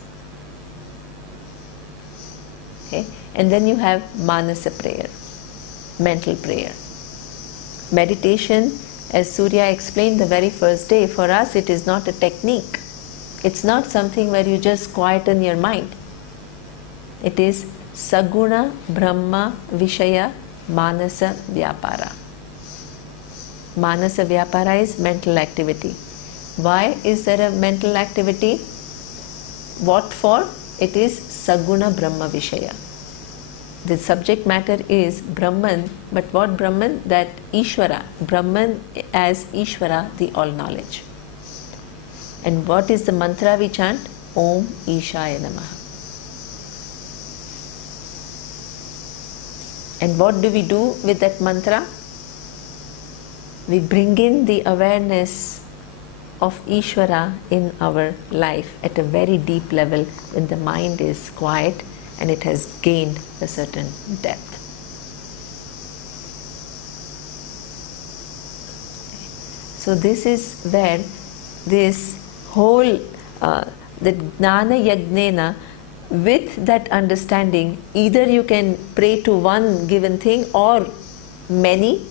Okay? And then you have Manasa prayer, mental prayer. Meditation, as Surya explained the very first day, for us it is not a technique. It's not something where you just quieten your mind. It is Saguna Brahma Vishaya Manasa Vyapara. Manasa Vyapara is mental activity. Why is there a mental activity? What for? It is Saguna Brahma Vishaya. The subject matter is Brahman, but what Brahman? That Ishvara. Brahman as Ishvara, the all-knowledge. And what is the mantra we chant? Om Ishaya Namaha. And what do we do with that mantra? We bring in the awareness of Ishvara in our life at a very deep level when the mind is quiet and it has gained a certain depth. So this is where this whole, the Jnana Yagnena, with that understanding, either you can pray to one given thing or many,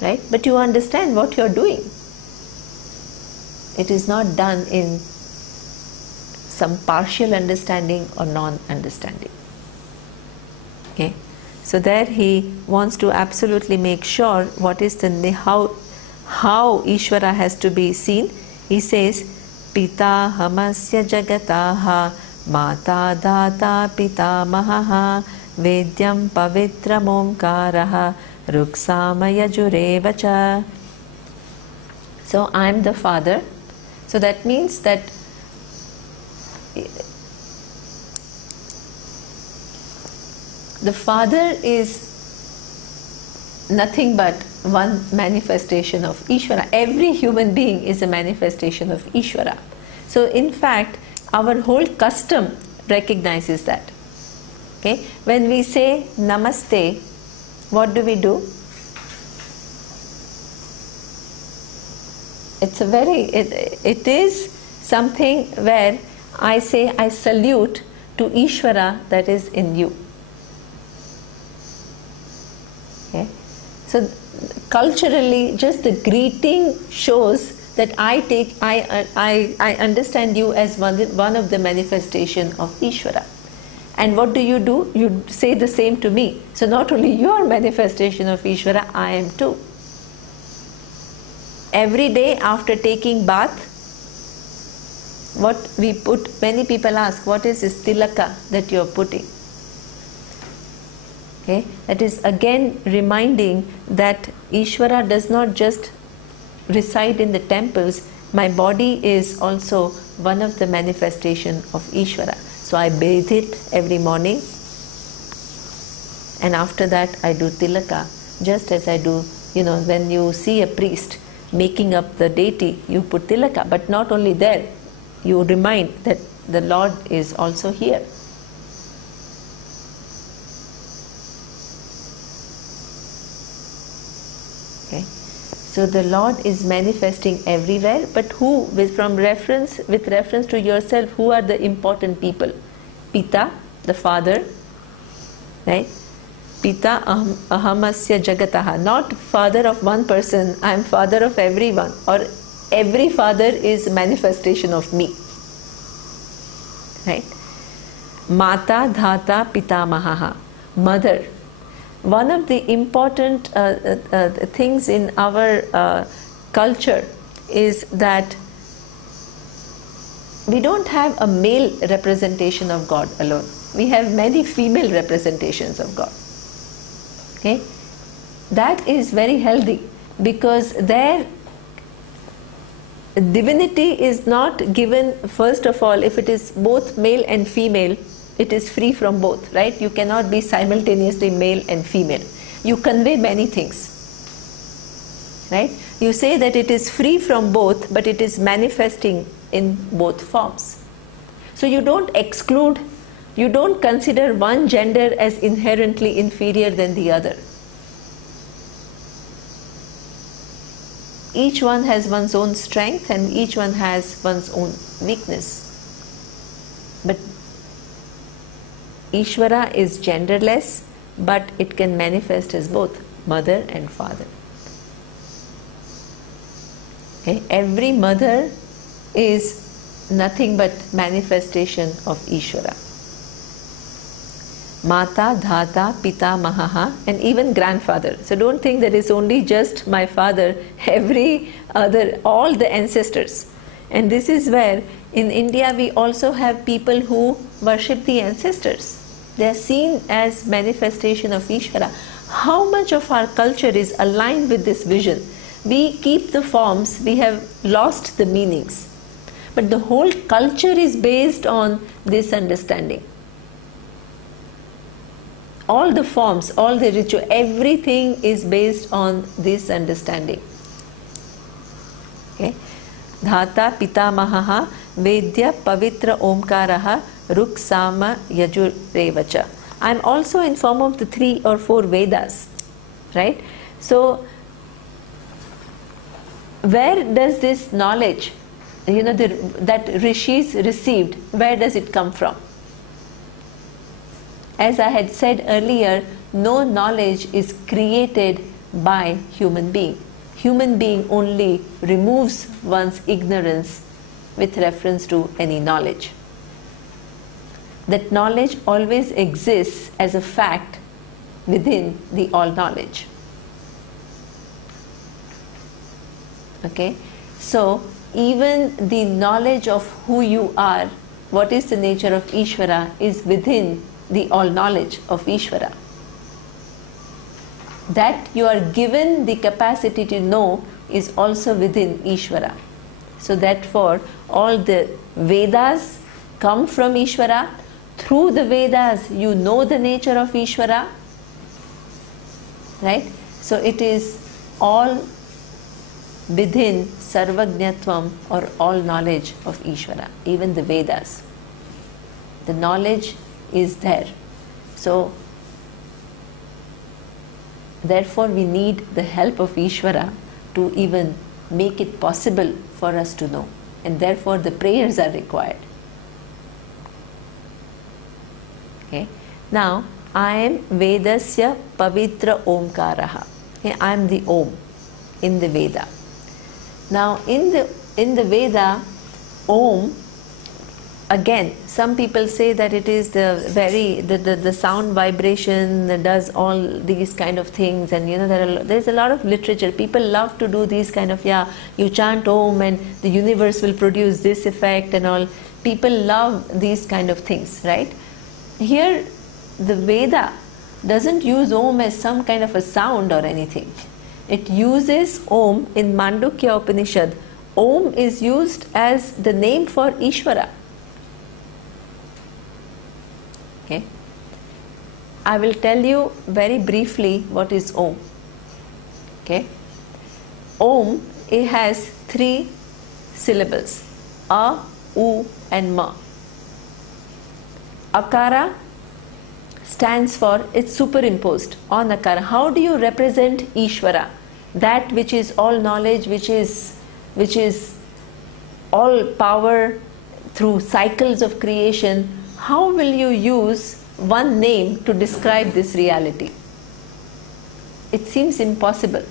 right? But you understand what you are doing. It is not done in some partial understanding or non-understanding. Okay, so there he wants to absolutely make sure what is the how Ishvara has to be seen. He says, Pita hamasya jagataha mata data pita mahaha vedyam pavitra momkaraha ruksama yajurevacha. So I am the father, So that means that the Father is nothing but one manifestation of Ishvara. Every human being is a manifestation of Ishvara. So in fact, our whole custom recognizes that. Okay? When we say Namaste, what do? It is something where I say I salute to Ishvara that is in you. Okay? So culturally, just the greeting shows that I understand you as one of the manifestation of Ishvara. And what do? You say the same to me. So not only your manifestation of Ishvara, I am too. Every day after taking bath, what we put, many people ask, what is this tilaka that you are putting? Okay? That is again reminding that Ishvara does not just reside in the temples. My body is also one of the manifestation of Ishvara. So I bathe it every morning, and after that I do tilaka, just as I do, when you see a priest making up the deity, you put tilaka. But not only there, you remind that the Lord is also here. Okay? So the Lord is manifesting everywhere, but who, with reference to yourself, who are the important people? Pita, the father, right? Pita ahamasya jagataha, not father of one person, I am father of everyone, or every father is manifestation of me. Right? Mata dhata pitamaha, mother. One of the important things in our culture is that we don't have a male representation of God alone. We have many female representations of God. Okay? That is very healthy, because their divinity is not given, first of all, if it is both male and female, it is free from both, right? You cannot be simultaneously male and female. You convey many things, right? You say that it is free from both, but it is manifesting in both forms. So you don't exclude, you don't consider one gender as inherently inferior than the other. Each one has one's own strength and each one has one's own weakness. But Ishvara is genderless, but it can manifest as both mother and father. Okay? Every mother is nothing but manifestation of Ishvara. Mata, Dhata, Pita, Mahaha, and even grandfather. So don't think that it's only just my father, every other, all the ancestors. And this is where in India we also have people who worship the ancestors. They are seen as manifestation of Ishvara. How much of our culture is aligned with this vision? We keep the forms, we have lost the meanings. But the whole culture is based on this understanding. All the forms, all the ritual, everything is based on this understanding. Okay? Dhata Pitamahaha Vedya Pavitra Omkaraha Ruk Sama Yajur Revacha. I am also in form of the 3 or 4 Vedas, right? So where does this knowledge, that rishis received, where does it come from? As I had said earlier, no knowledge is created by human being. Human being only removes one's ignorance with reference to any knowledge. That knowledge always exists as a fact within the all knowledge. Okay? So even the knowledge of who you are, what is the nature of Ishvara, is within the all knowledge of Ishvara. That you are given the capacity to know is also within Ishvara. So therefore, all the Vedas come from Ishvara. Through the Vedas, you know the nature of Ishvara. Right? So it is all within Sarvajñatvam, or all knowledge of Ishvara, even the Vedas. The knowledge is there. So therefore we need the help of Ishvara to even make it possible for us to know, and therefore the prayers are required. Okay. Now I am Vedasya Pavitra Omkaraha. Okay, I am the Om in the Veda. Now in the Veda, Om, again, some people say that it is the sound vibration that does all these kind of things, and there's a lot of literature. People love to do these kind of, you chant Om and the universe will produce this effect and all. People love these kind of things, right? Here the Veda doesn't use Om as some kind of a sound or anything. It uses Om in Mandukya Upanishad. Om is used as the name for Ishvara. Okay. I will tell you very briefly what is Om. Okay. Om, it has 3 syllables: A, U and Ma. Akara stands for, it's superimposed on Akara. How do you represent Ishvara? That which is all knowledge, which is all power through cycles of creation. How will you use one name to describe this reality? It seems impossible.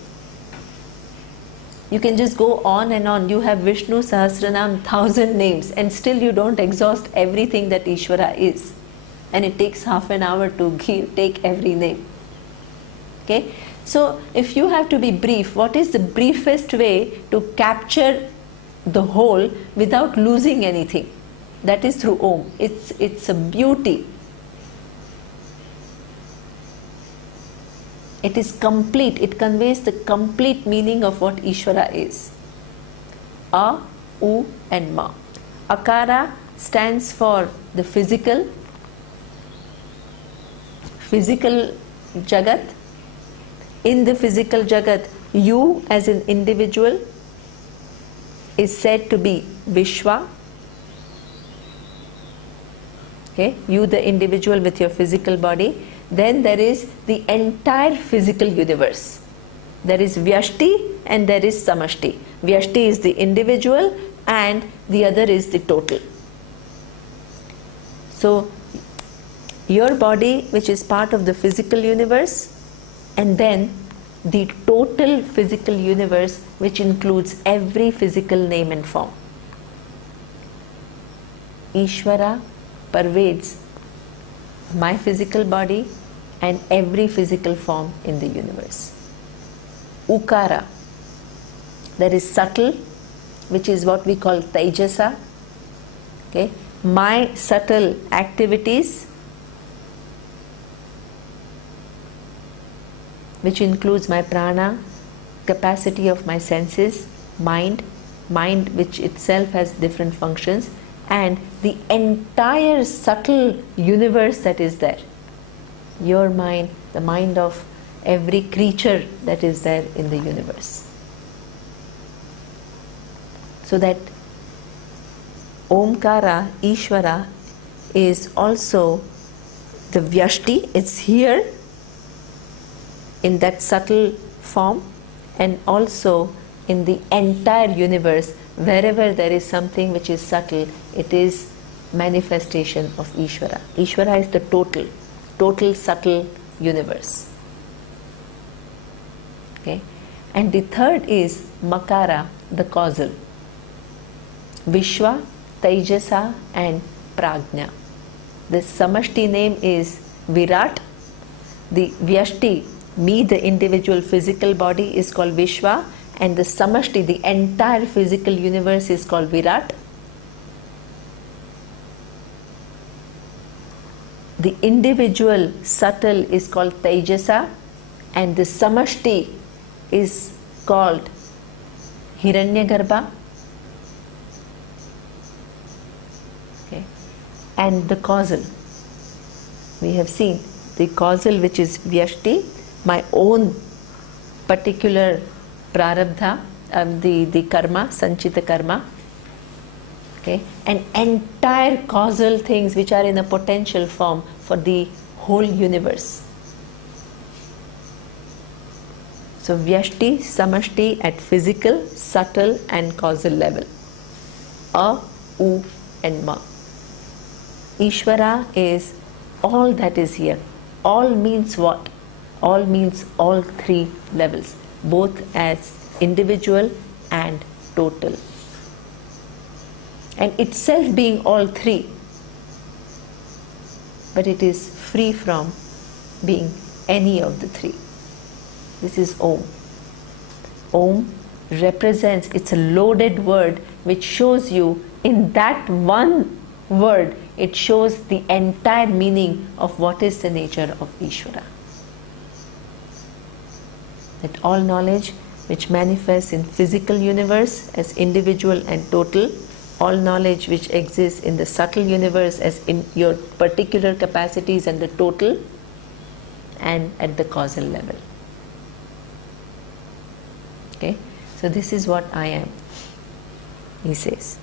You can just go on and on. You have Vishnu Sahasranam, 1,000 names, and still you don't exhaust everything that Ishvara is. And it takes half an hour to take every name. Okay? So if you have to be brief, what is the briefest way to capture the whole without losing anything? That is through Om. It's a beauty. It is complete. It conveys the complete meaning of what Ishvara is. A, U and Ma. Akara stands for the physical Jagat. In the physical Jagat, you as an individual is said to be Vishwa. Okay, you the individual with your physical body. Then there is the entire physical universe. There is Vyashti and there is Samashti. Vyashti is the individual and the other is the total. So your body, which is part of the physical universe, and then the total physical universe, which includes every physical name and form. Ishvara pervades my physical body and every physical form in the universe. Ukara, there is subtle, which is what we call Tejasa. Okay, my subtle activities, which includes my prana, capacity of my senses, mind which itself has different functions, and the entire subtle universe that is there. Your mind, the mind of every creature that is there in the universe. So that Omkara, Ishvara, is also the Vyashti. It's here in that subtle form, and also in the entire universe. Wherever there is something which is subtle, it is manifestation of Ishvara. Ishvara is the total subtle universe. Okay? And the third is Makara, the causal. Vishwa, Tejasa and Prajna. The Samashti name is Virat. The Vyashti, me, the individual physical body, is called Vishwa, and the Samashti, the entire physical universe, is called Virat. The individual subtle is called Tejasa, and the Samashti is called Hiranyagarbha. and the causal. We have seen the causal, which is Vyashti, my own particular prarabdha, the karma, sanchita karma, okay, and entire causal things which are in a potential form for the whole universe. So Vyashti, Samashti at physical, subtle and causal level. A, U and Ma. Ishvara is all that is here. All means what? All means all three levels, both as individual and total. And itself being all three, but it is free from being any of the three. This is Om. Om represents, it's a loaded word which shows you in that one word, it shows the entire meaning of what is the nature of Ishvara. That all knowledge which manifests in physical universe as individual and total, all knowledge which exists in the subtle universe as in your particular capacities and the total, and at the causal level. Okay, so this is what I am, he says.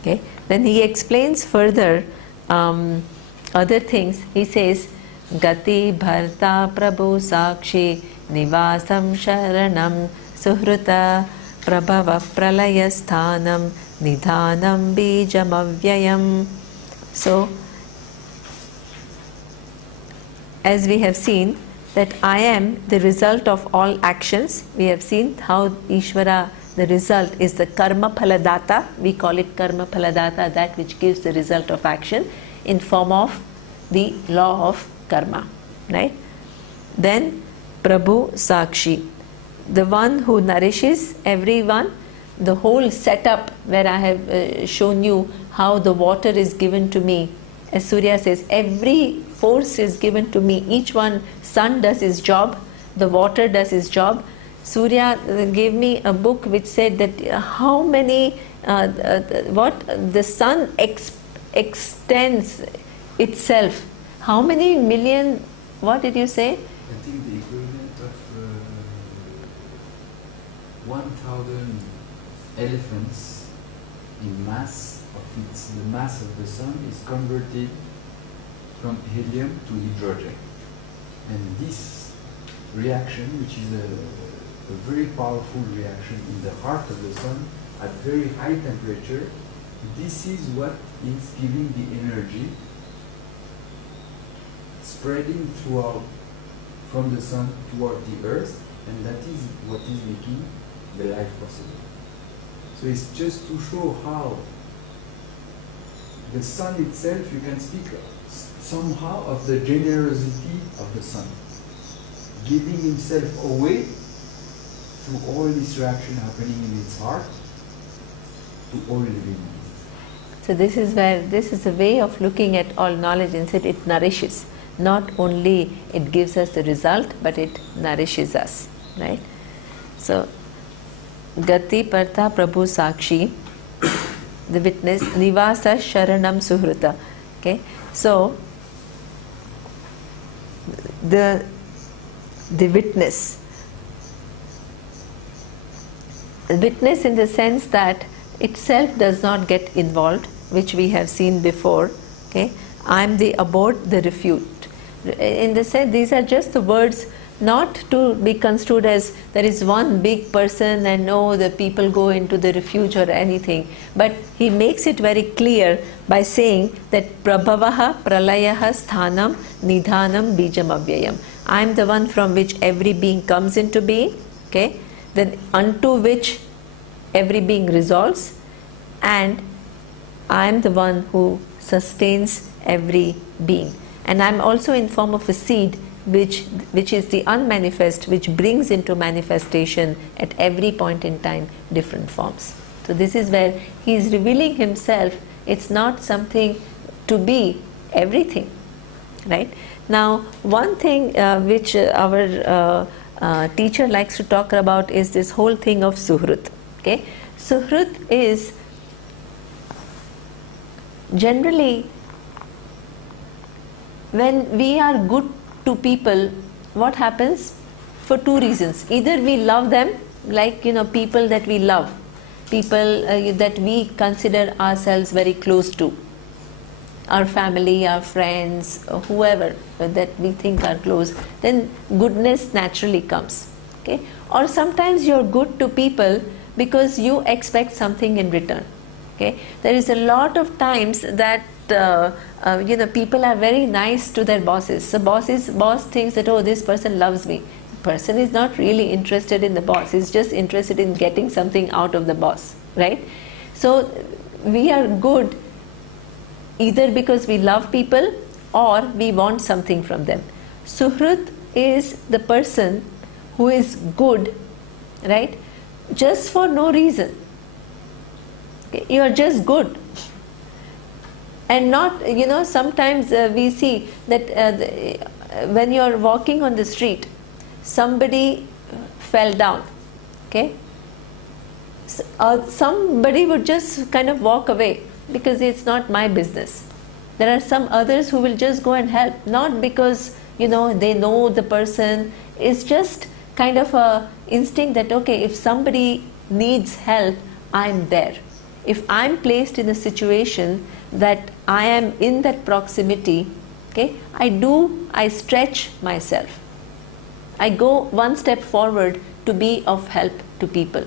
Okay, then he explains further other things. He says, Gati Bharta Prabhu Sakshi Nivasam Sharanam Suhruta Prabhava Pralaya Sthanam Nidhanam Bijam Avyayam. So, as we have seen, that I am the result of all actions. We have seen how Ishvara, the result is the karma phaladata. We call it karma phaladata, that which gives the result of action in form of the law of karma, right? Then Prabhu Sakshi, the one who nourishes everyone, the whole setup where I have shown you how the water is given to me. As Surya says, every force is given to me, each one, sun does his job, the water does his job. Surya gave me a book which said that how many, what the sun extends itself, how many million, what did you say? I think the equivalent of 1,000 elephants in mass. The mass of the sun is converted from helium to hydrogen, and this reaction, which is a very powerful reaction in the heart of the sun at very high temperature, this is what is giving the energy spreading throughout from the sun toward the earth, and that is what is making the life possible. So it's just to show how the sun itself, you can speak somehow of the generosity of the sun, giving himself away through all this reaction happening in its heart to all living beings. So this is where, this is a way of looking at all knowledge, and said it nourishes. Not only it gives us the result, but it nourishes us, right? So, Gati Partha Prabhu Sakshi, the witness, Nivasa Sharanam Suhruta. Okay, so the witness in the sense that itself does not get involved, which we have seen before. Okay, I am the abode, the refute. In the sense, these are just the words, not to be construed as there is one big person and no, the people go into the refuge or anything. But he makes it very clear by saying that Prabhavaha Pralayaha Sthanam Nidhanam Bijam Avyayam. I am the one from which every being comes into being, okay, then unto which every being resolves, and I am the one who sustains every being. And I am also in form of a seed which is the unmanifest, which brings into manifestation at every point in time different forms. So this is where he is revealing himself. It's not something to be everything, right? Now, one thing which our teacher likes to talk about is this whole thing of Suhrut. Okay, Suhrut is generally when we are good to people, what happens? For two reasons. Either we love them, like people that we love, people that we consider ourselves very close to, our family, our friends, or whoever that we think are close, then goodness naturally comes. Okay? Or sometimes you're good to people because you expect something in return. Okay? There is a lot of times that people are very nice to their bosses. The boss thinks that, oh, this person loves me. The person is not really interested in the boss. He's just interested in getting something out of the boss, right? So we are good either because we love people or we want something from them. Suhrit is the person who is good, right? Just for no reason. Okay? You are just good. And not, sometimes we see that when you are walking on the street, somebody fell down, okay? Somebody would just kind of walk away because it's not my business. There are some others who will just go and help, not because, they know the person. It's just kind of a instinct that, okay, if somebody needs help, I'm there. If I'm placed in a situation that I am in that proximity, okay, I stretch myself. I go one step forward to be of help to people.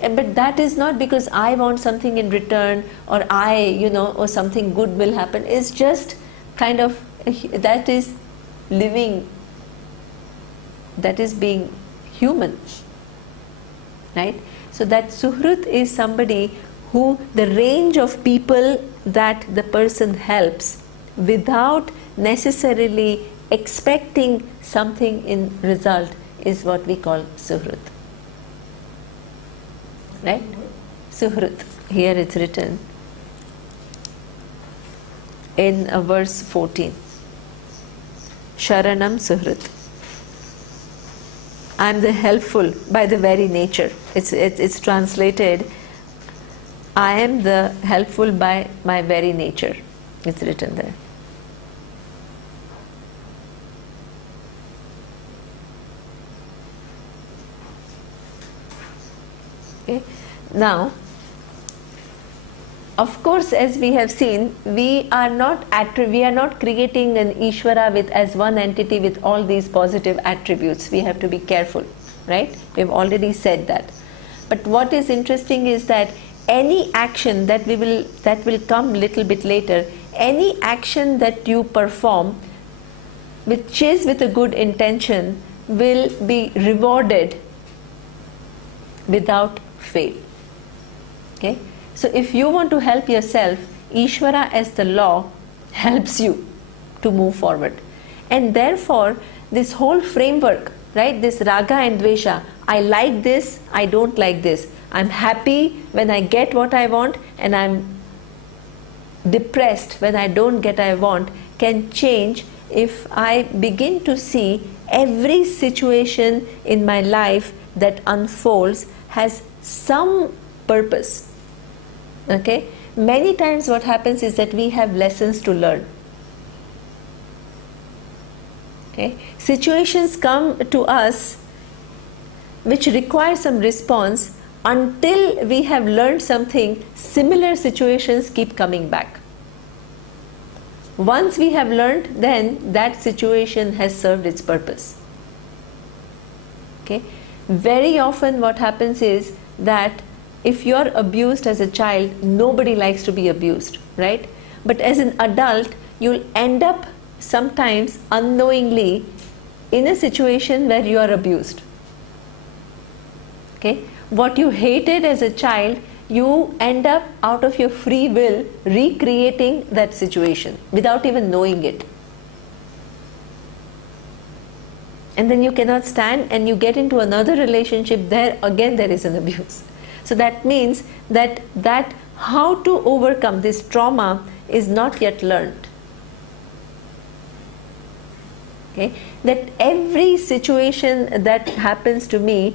But that is not because I want something in return, or or something good will happen. It's just kind of, that is living, that is being human, right? So that Suhrit is somebody who, the range of people that the person helps without necessarily expecting something in result, is what we call Suhrit. Right? Suhrit. Here it's written in verse 14. Sharanam Suhrit. I am the helpful by the very nature. It's translated, I am the helpful by my very nature. It's written there. Okay. Now, of course, as we have seen, we are not creating an Ishvara with as one entity with all these positive attributes. We have to be careful, right? We've already said that. But what is interesting is that any action that will come little bit later, any action that you perform which is with a good intention will be rewarded without fail. Okay? So if you want to help yourself, Ishvara as the law helps you to move forward. And therefore, this whole framework, right, this raga and dvesha, I like this, I don't like this. I'm happy when I get what I want, and I'm depressed when I don't get what I want, can change if I begin to see every situation in my life that unfolds has some purpose. Okay? Many times what happens is that we have lessons to learn. Okay? Situations come to us which require some response. Until we have learned something, similar situations keep coming back. Once we have learned, then that situation has served its purpose. Okay? Very often what happens is that if you're abused as a child, nobody likes to be abused, right? But as an adult, you'll end up sometimes unknowingly in a situation where you are abused. Okay? What you hated as a child, you end up out of your free will recreating that situation without even knowing it. And then you cannot stand, and you get into another relationship, there again there is an abuse. So that means that how to overcome this trauma is not yet learned. Okay? That every situation that happens to me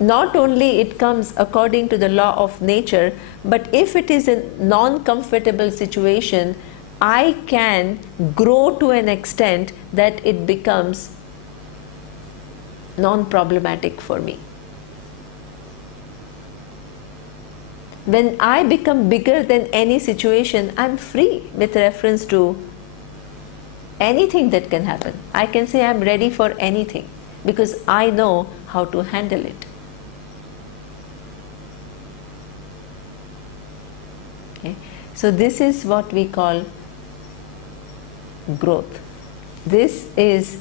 not only it comes according to the law of nature, but if it is a non-comfortable situation, I can grow to an extent that it becomes non-problematic for me. When I become bigger than any situation, I'm free with reference to anything that can happen. I can say I'm ready for anything because I know how to handle it. Okay? So this is what we call growth. This is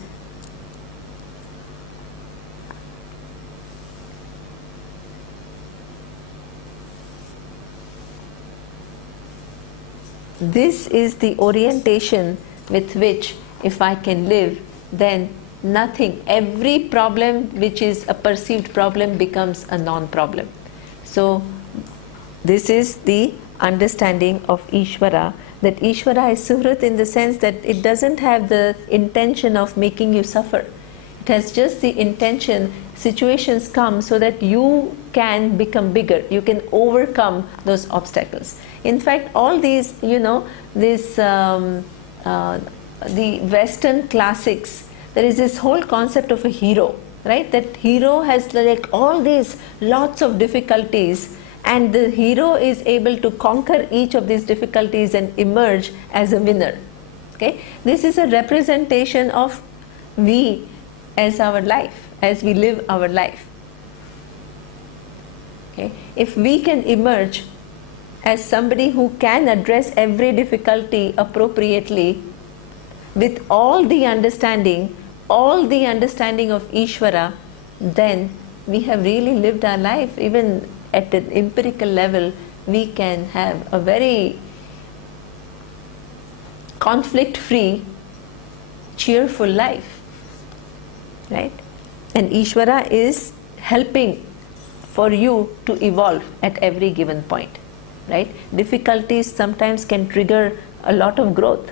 the orientation with which, if I can live, then nothing, every problem which is a perceived problem becomes a non-problem. So this is the understanding of Ishvara, that Ishvara is Suhrit in the sense that it doesn't have the intention of making you suffer. It has just the intention, situations come so that you can become bigger, you can overcome those obstacles. In fact, all these, the Western classics, there is this whole concept of a hero, right? That hero has like all these lots of difficulties, and the hero is able to conquer each of these difficulties and emerge as a winner. Okay? This is a representation of we as our life, as we live our life. Okay? If we can emerge as somebody who can address every difficulty appropriately with all the understanding of Ishvara, then we have really lived our life. Even at an empirical level, we can have a very conflict-free, cheerful life, right? And Ishvara is helping for you to evolve at every given point. Right? Difficulties sometimes can trigger a lot of growth.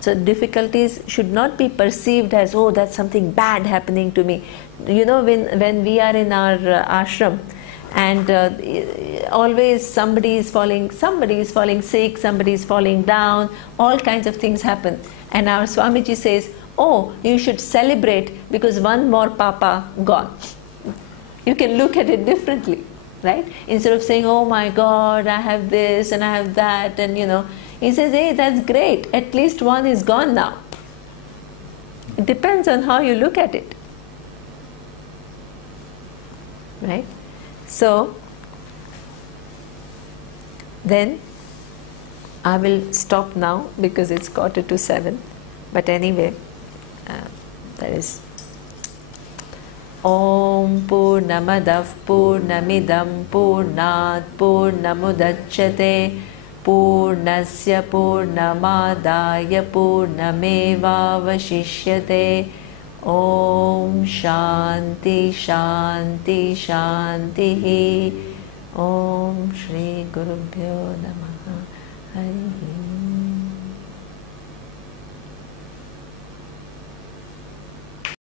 So difficulties should not be perceived as, oh, that's something bad happening to me. You know, when we are in our ashram, and always somebody is falling sick, somebody is falling down, all kinds of things happen. And our Swamiji says, oh, you should celebrate because one more Papa gone. You can look at it differently. Right? Instead of saying, oh my God, I have this and I have that, and he says, hey, that's great, at least one is gone now. It depends on how you look at it. Right? So, then I will stop now because it's 6:45. But anyway, there is Om Purnamadav Purnamidam Purnat Purnamudachyate Purnasya Purnamadaya Purnameva Vashishyate. Om Shanti Shanti Shanti. Om Shri Gurubhyo Namaha. Hari